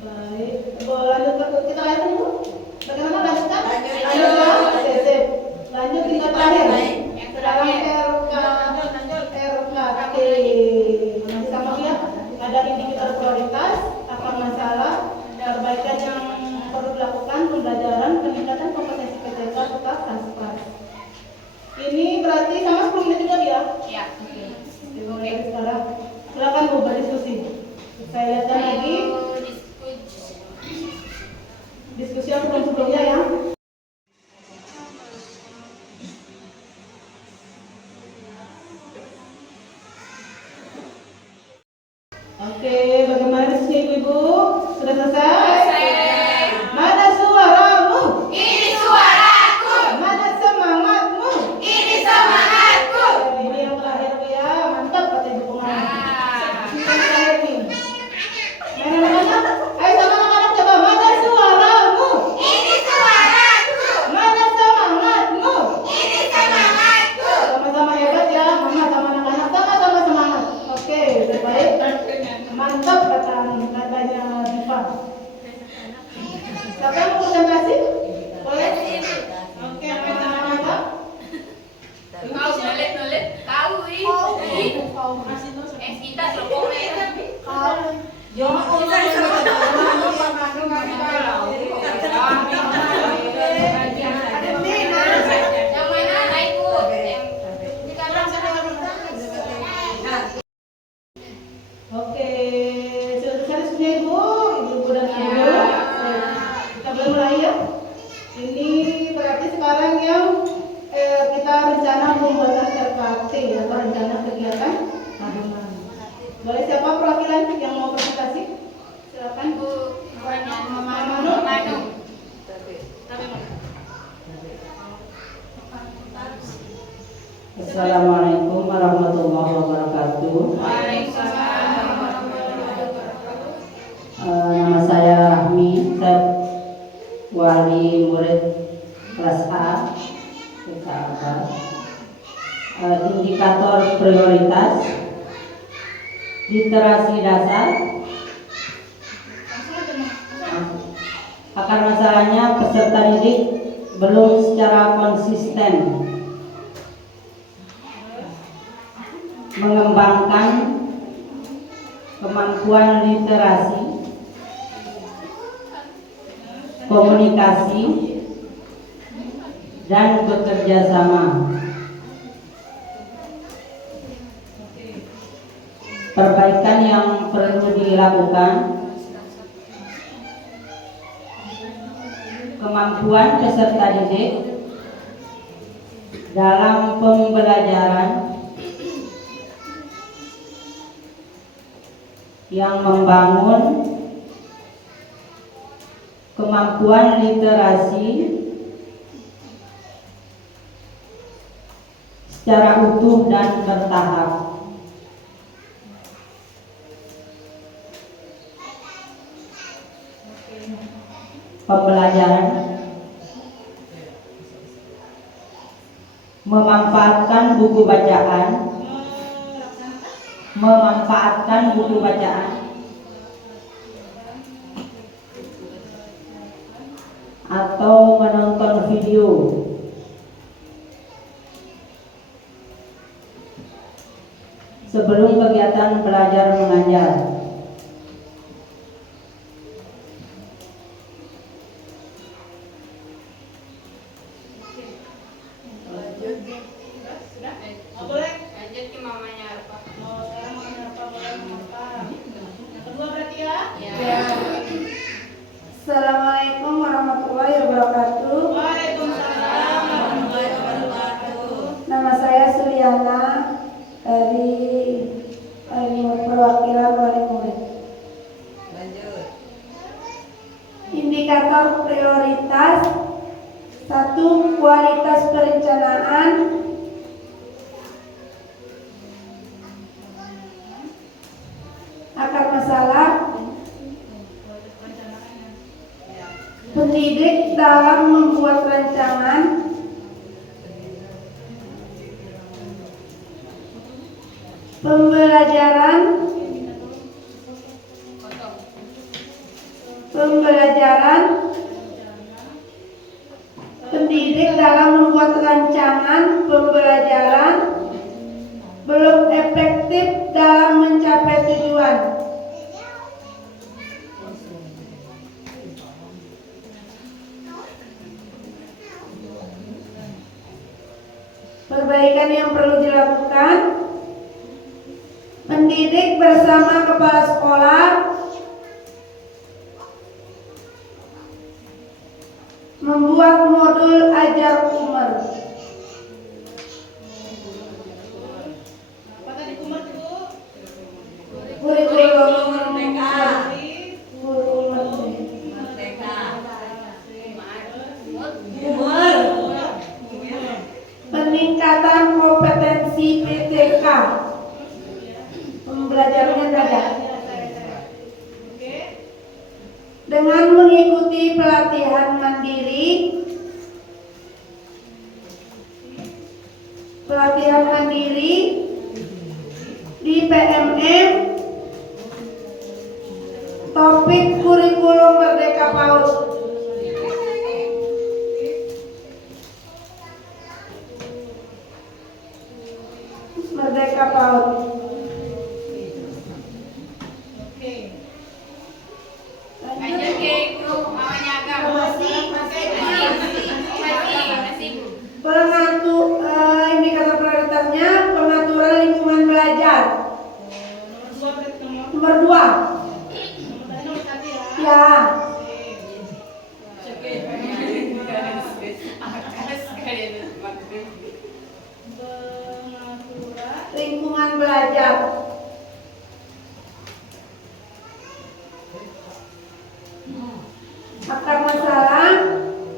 Baik, lanjut kita lihat dulu. Bagaimana lanjutkan? Lanjut. Sip. Lanjut tingkat terakhir. Sekarang RKT. Masih sama ya? Ada indikator prioritas, akar masalah, perbaikan yang perlu dilakukan, pembelajaran, peningkatan kompetensi PTK serta Kaspas. Ini berarti sama 10 menit juga ya? Ya. Oke, sekarang silakan Bu berdiskusi. Saya lihatkan lagi diskusi yang sebelumnya ya. Oke, bagaimana diskusi Ibu-ibu? Sudah selesai? Mana suaramu? Ini suaraku. Mana semangatmu? Ini semangatku. Ini yang terakhir Bu ya, mantap kata Ibu Pengawas. Ini yang terakhir nih. Mana anak-anak? Ayo sama anak-anak coba, mana suaramu? Ini suaraku. Mana semangatmu? Ini semangatku. Sama-sama hebat ya, mama sama anak-anak sama-sama semangat. Oke, baik. Mantap katanya Diva. Siapa yang mau presentasi? Boleh? Oke, mantap. Kau nulit kau ini. Kita selokongnya. Yang mana naikku? Oke, sudah selesai diskusinya Ibu dan Ibu. Kita boleh mulai ya. Ini berarti sekarang yang kita rencana pembuatan RKT atau rencana kegiatan tahunan. Boleh siapa perwakilan yang mau presentasi? prioritas, literasi dasar. Akar masalahnya peserta didik belum secara konsisten mengembangkan kemampuan literasi, komunikasi, dan bekerja sama. Perbaikan yang perlu dilakukan: kemampuan peserta didik dalam pembelajaran yang membangun kemampuan literasi secara utuh dan bertahap. Pembelajaran memanfaatkan buku bacaan, atau menonton video sebelum kegiatan belajar mengajar. Lanjut ke mamanya apa? Sekarang makan apa? Boleh makan. Yang kedua berarti ya? Ya. Assalamualaikum warahmatullahi wabarakatuh. Waalaikumsalam warahmatullahi wabarakatuh. Nama saya Suliana dari perwakilan wali murid. Indikator prioritas: 1. Kualitas perencanaan. Akar masalah: pendidik dalam membuat rancangan. Pembelajaran pendidik dalam membuat rancangan pembelajaran belum efektif dalam mencapai tujuan. Perbaikan yang perlu dilakukan: pendidik bersama kepala sekolah membuat modul ajar Kumar. Apa tadi Kumar Ibu? Kurikulum peningkatan kompetensi PTK. Pembelajarannya ada dengan mengikuti pelatihan mandiri di PMM, topik kurikulum Merdeka PAUD. Merdeka PAUD. Lanjut ke guru mamanya agama. Masih. Indikator prioritasnya pengaturan lingkungan belajar. Nomor 2. Ya. Lingkungan belajar. Akar masalah: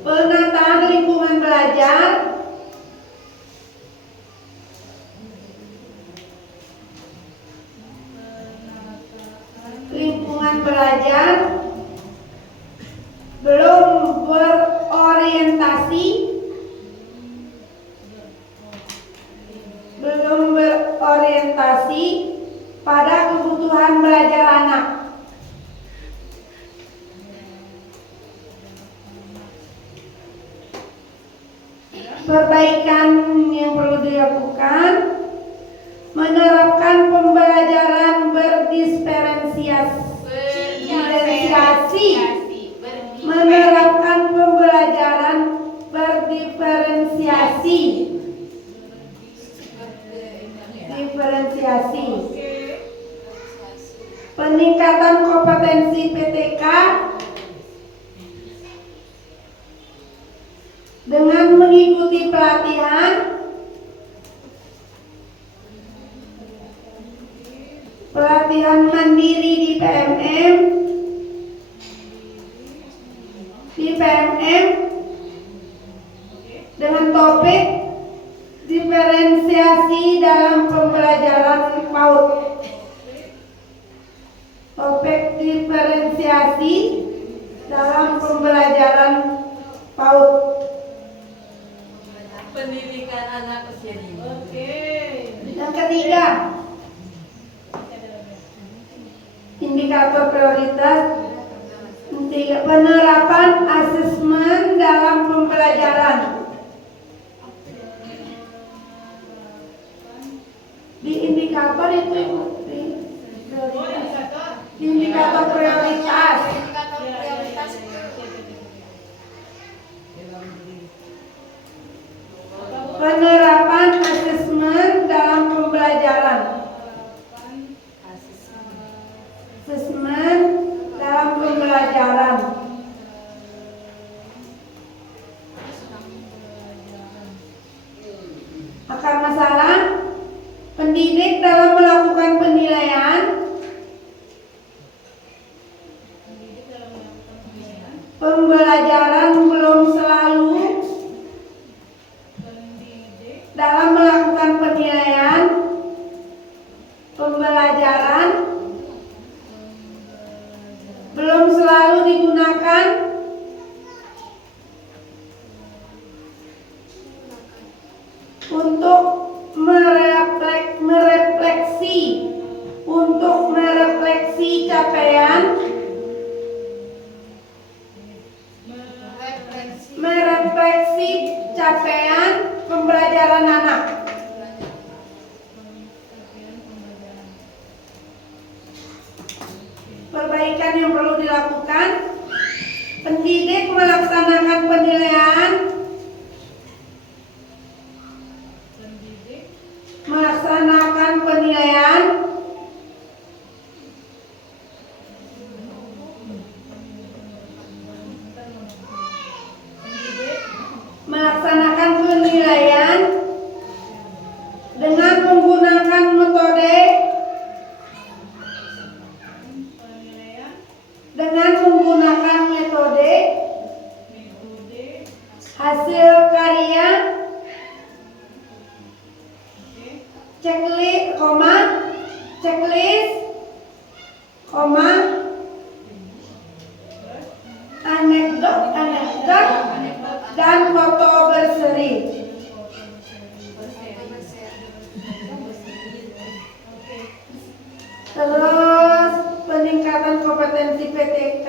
penataan lingkungan belajar. Lingkungan belajar belum berorientasi pada kebutuhan belajar anak. Perbaikan yang perlu dilakukan, menerapkan pembelajaran berdiferensiasi, menerapkan pembelajaran berdiferensiasi, peningkatan kompetensi PTK dengan mengikuti pelatihan mandiri di PMM dengan topik diferensiasi dalam pembelajaran PAUD. Topik diferensiasi dalam pembelajaran PAUD. Pendidikan anak usia dini. Yang ketiga, indikator prioritas. Penerapan asesmen dalam pembelajaran. Di indikator itu Ibu, di indikator prioritas. Penerapan asesmen dalam pembelajaran. Asesmen dalam pembelajaran. Akar masalah, pendidik dalam melakukan penilaian, pembelajaran belum selalu dalam melakukan penilaian, pembelajaran belum selalu digunakan untuk merefleksi capaian, pembelajaran anak. Perbaikan yang perlu dilakukan, pendidik melaksanakan penilaian, dengan menggunakan metode hasil karya, checklist, anekdot dan foto berseri. Terus peningkatan kompetensi PTK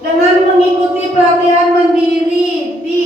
dengan mengikuti pelatihan mandiri di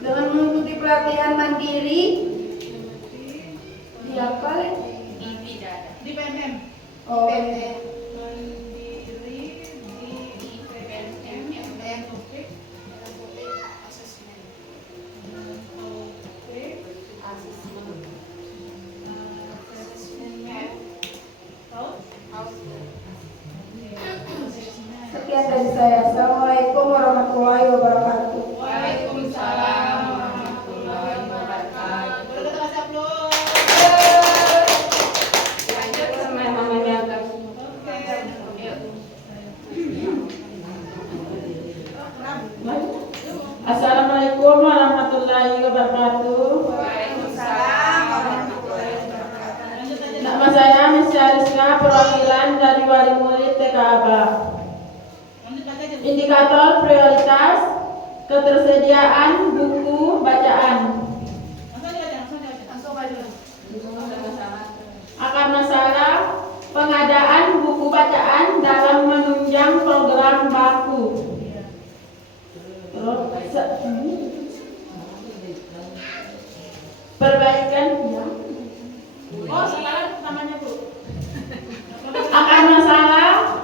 dengan mengikuti pelatihan mandiri di apa? Di PMM. Oh, Mandiri di PMM yang topik asesmen. sekian dari saya. Assalamualaikum warahmatullahi wabarakatuh. Waalaikumsalam warahmatullahi wabarakatuh. Lanjut sama yang namanya perwakilan dari wali murid TK Aba. Indikator prioritas ketersediaan buku bacaan. Akar masalah pengadaan buku bacaan dalam menunjang program baku. Perbaikan ya. Oh, sekarang namanya Bu. Akar masalah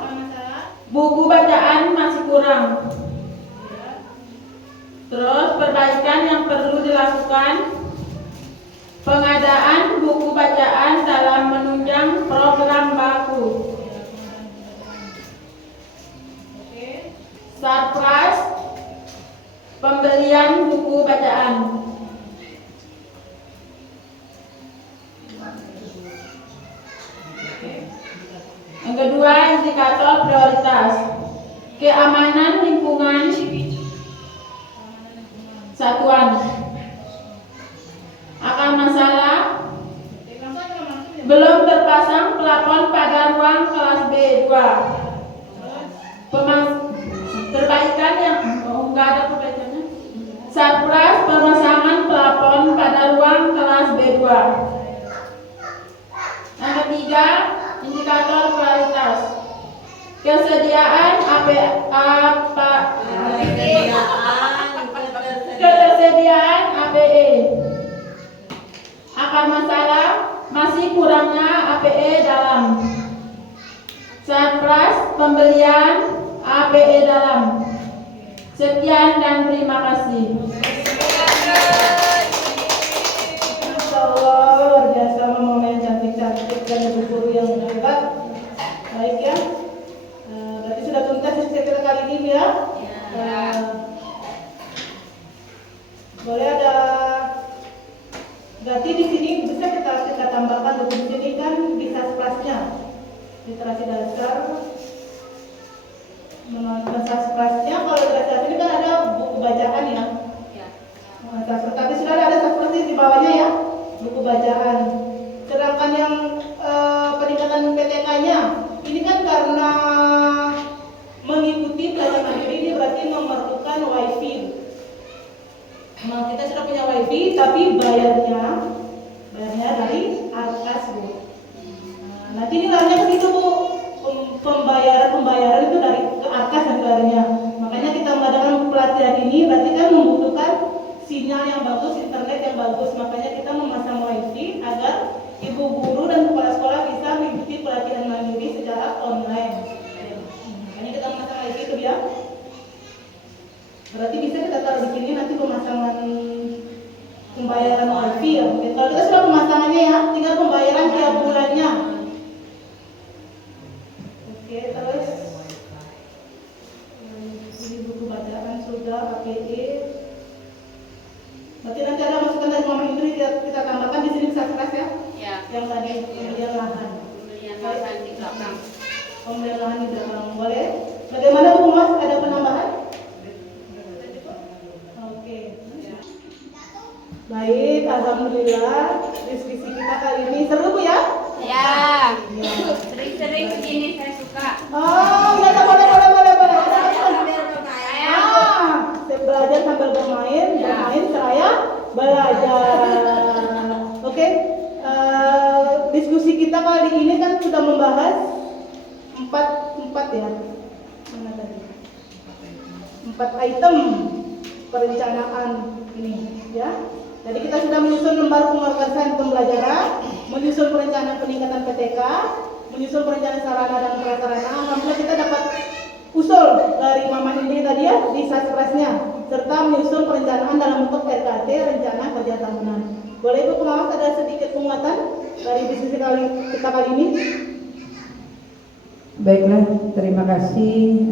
buku bacaan masih kurang. Terus perbaikan yang perlu dilakukan, pengadaan buku bacaan dalam menunjang program baku. Surplus pembelian buku bacaan. Yang kedua, indikator prioritas keamanan lingkungan satuan. Akar masalah belum terpasang plafon pada ruang kelas B2. Perbaikan yang enggak ada perbaikannya. Surplus pemasangan plafon pada ruang kelas B2. Yang ketiga, indikator kualitas kesediaan ketersediaan APE. Akar masalah masih kurangnya APE dalam. Surplus pembelian APE dalam. Sekian dan terima kasih. Masya Allah, luar biasa mama yang cantik-cantik dan ibu guru yang hebat. Baik ya. Berarti sudah tuntas cerita kali ini ya. Boleh ada. Berarti di sini bisa kita tambahkan di sini kan bisa splasnya. Literasi dasar. Splasnya kalau literasi dasar ini kan ada buku bacaan ya. Tapi sudah ada seperti di bawahnya ya, buku bacaan. Sedangkan yang peningkatan PTK-nya ini kan karena mengikuti belajar mandiri ini berarti memerlukan wifi. Memang kita sudah punya wifi tapi bayarnya dari Arkas Bu. Nanti ini lainnya ke situ Bu, pembayaran itu dari ke Arkas dan bayarnya. Makanya kita mengadakan pelatihan ini berarti kan membutuhkan sinyal yang bagus, internet yang bagus. Makanya kita memasang wifi agar ibu guru dan kepala sekolah bisa mengikuti pelatihan mandiri secara online. Makanya kita memasang wifi itu ya. Berarti bisa kita taruh di sini nanti pemasangan pembayaran wifi ya. Oke. Kalau kita sudah pemasangannya ya, tinggal pembayaran tiap bulannya. Oke, terus ini buku bacaan sudah APE. Berarti nanti ada masukan dari Mama Indri kita tambahkan di sini bisa keras ya? Ya. Yang tadi pembelian lahan. Pembelian lahan di belakang. Pembelian lahan di belakang boleh. Bagaimana Bu Mas? Ada penambahan? Oke. Baik, alhamdulillah diskusi kita kali ini seru Bu ya? Ya. Sering-sering begini saya suka. Oh, boleh. Saya belajar sambil bermain seraya belajar. Oke, diskusi kita kali ini kan sudah membahas empat ya, mana tadi? 4 item perencanaan ini, ya. Jadi kita sudah menyusun lembar pengurusan pembelajaran, menyusun perencanaan peningkatan PTK, menyusun perencanaan sarana dan prasarana. Alhamdulillah kita dapat usul dari Mama Indri tadi ya di Saspresnya, serta menyusun perencanaan dalam bentuk RKT, rencana kerja tahunan. Boleh Bu Pengawas ada sedikit penguatan dari diskusi kita kali ini? Baiklah, terima kasih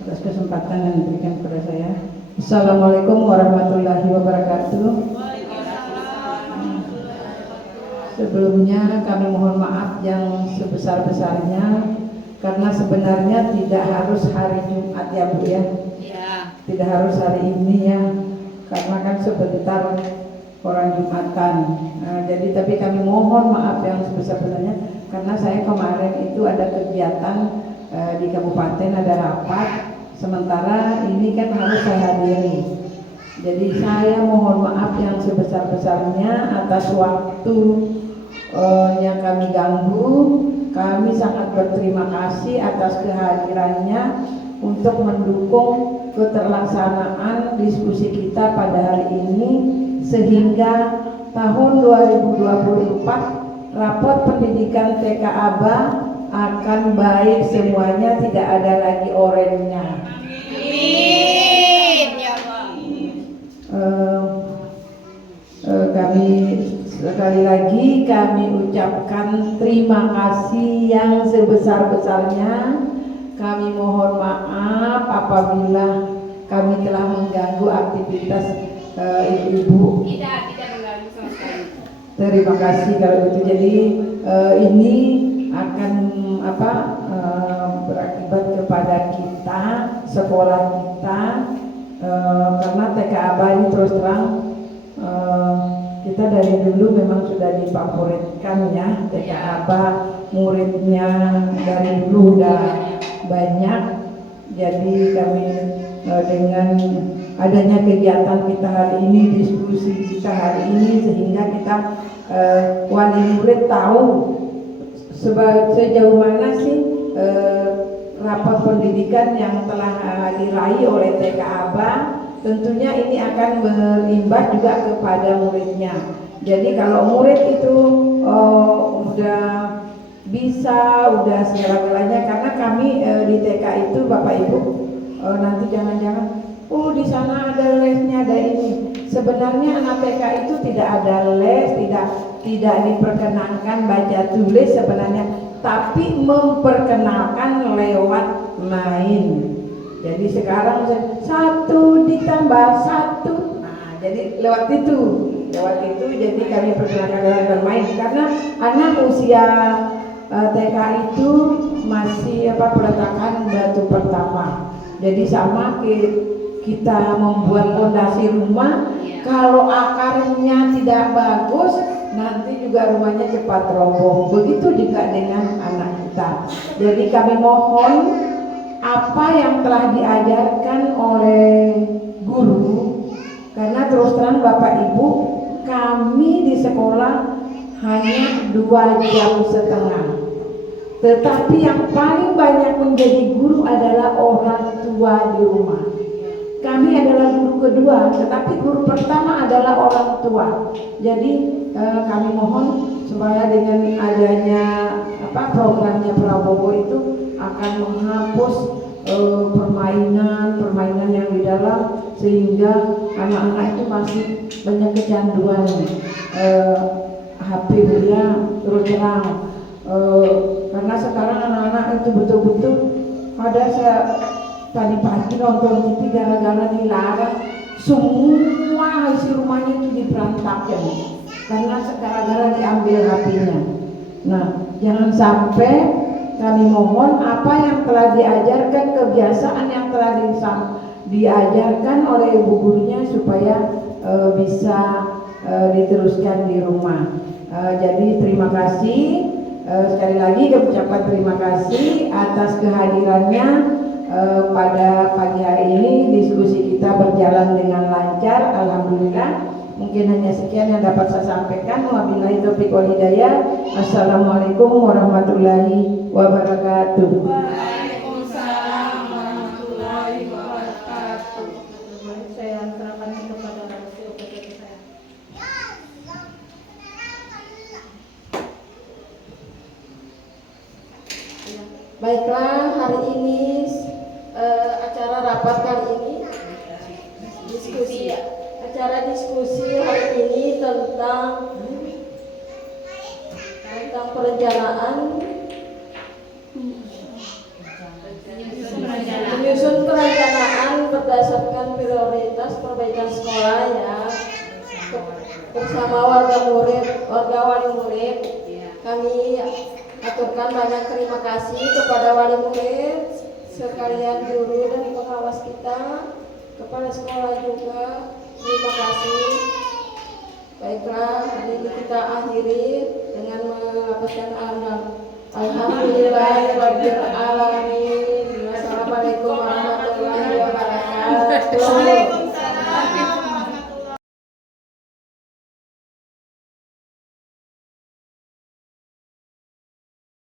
atas kesempatan yang diberikan kepada saya. Assalamualaikum warahmatullahi wabarakatuh. Sebelumnya kami mohon maaf yang sebesar-besarnya karena sebenarnya tidak harus hari Jumat ya Bu ya. Tidak harus hari ini ya, karena kan sebentar orang Jumatan. Jadi tapi kami mohon maaf yang sebesar-besarnya karena saya kemarin itu ada kegiatan di kabupaten, ada rapat, sementara ini kan harus saya hadiri. Jadi saya mohon maaf yang sebesar-besarnya atas waktu yang kami ganggu. Kami sangat berterima kasih atas kehadirannya untuk mendukung keterlaksanaan diskusi kita pada hari ini, sehingga tahun 2024 rapot pendidikan TK Aba akan baik semuanya, tidak ada lagi orennya. Amin ya Allah. Kami sekali lagi kami ucapkan terima kasih yang sebesar-besarnya. Kami mohon maaf apabila kami telah mengganggu aktivitas ibu-ibu. Tidak mengganggu sama sekali. Terima kasih kalau gitu. Jadi ini akan berakibat kepada kita, sekolah kita, karena TK Aba ini terus terang kita dari dulu memang sudah difavoritkan ya. TK Aba muridnya dari dulu udah banyak. Jadi kami dengan adanya kegiatan kita hari ini, diskusi kita hari ini, sehingga kita wali murid tahu sejauh mana sih rapat pendidikan yang telah diraih oleh TK Aba. Tentunya ini akan berimbas juga kepada muridnya. Jadi kalau murid itu udah bisa, udah segala-galanya, karena kami di TK itu Bapak Ibu nanti jangan-jangan di sana ada lesnya, ada ini. Sebenarnya anak TK itu tidak ada les, tidak diperkenankan baca tulis sebenarnya, tapi memperkenalkan lewat main. Jadi sekarang 1 ditambah 1, nah jadi lewat itu jadi kami perkenalkan lewat bermain, karena anak usia TK itu masih peletakan batu pertama. Jadi sama kita membuat fondasi rumah, kalau akarnya tidak bagus nanti juga rumahnya cepat roboh. Begitu juga dengan anak kita. Jadi kami mohon apa yang telah diajarkan oleh guru, karena terus terang Bapak Ibu, kami di sekolah hanya 2,5 jam, tetapi yang paling banyak menjadi guru adalah orang tua di rumah. Kami adalah guru kedua, tetapi guru pertama adalah orang tua. Jadi kami mohon supaya dengan adanya programnya Prabowo itu akan menghapus permainan yang di dalam, sehingga anak-anak itu masih banyak kecanduan HP dia terus terang. Karena sekarang anak-anak itu betul-betul, ada saya tadi pagi nonton TV gara-gara dilarang, semua isi rumahnya itu diberantakan karena gara-gara diambil HP-nya. Nah, jangan sampai, kami mohon apa yang telah diajarkan, kebiasaan yang telah diajarkan oleh ibu gurunya supaya bisa diteruskan di rumah. Jadi terima kasih sekali lagi, ucapan terima kasih atas kehadirannya pada pagi hari ini. Diskusi kita berjalan dengan lancar, alhamdulillah. Mungkin hanya sekian yang dapat saya sampaikan. Wabillahi taufiq wal hidayah. Assalamualaikum warahmatullahi wabarakatuh. Waalaikumsalam warahmatullahi wabarakatuh. Saya serahkan kepada OPT saya. Baiklah, hari ini acara rapat kali ini diskusi hari ini tentang perencanaan menyusun perencanaan berdasarkan prioritas perbaikan sekolah ya, bersama warga wali murid. Kami aturkan banyak terima kasih kepada wali murid sekalian, guru dan pengawas kita, kepala sekolah juga terima kasih. Baiklah, hari ini kita akhiri. dengan menghapuskan alam. Alhamdulillahirabbil alamin. Wassalamualaikum warahmatullahi wabarakatuh.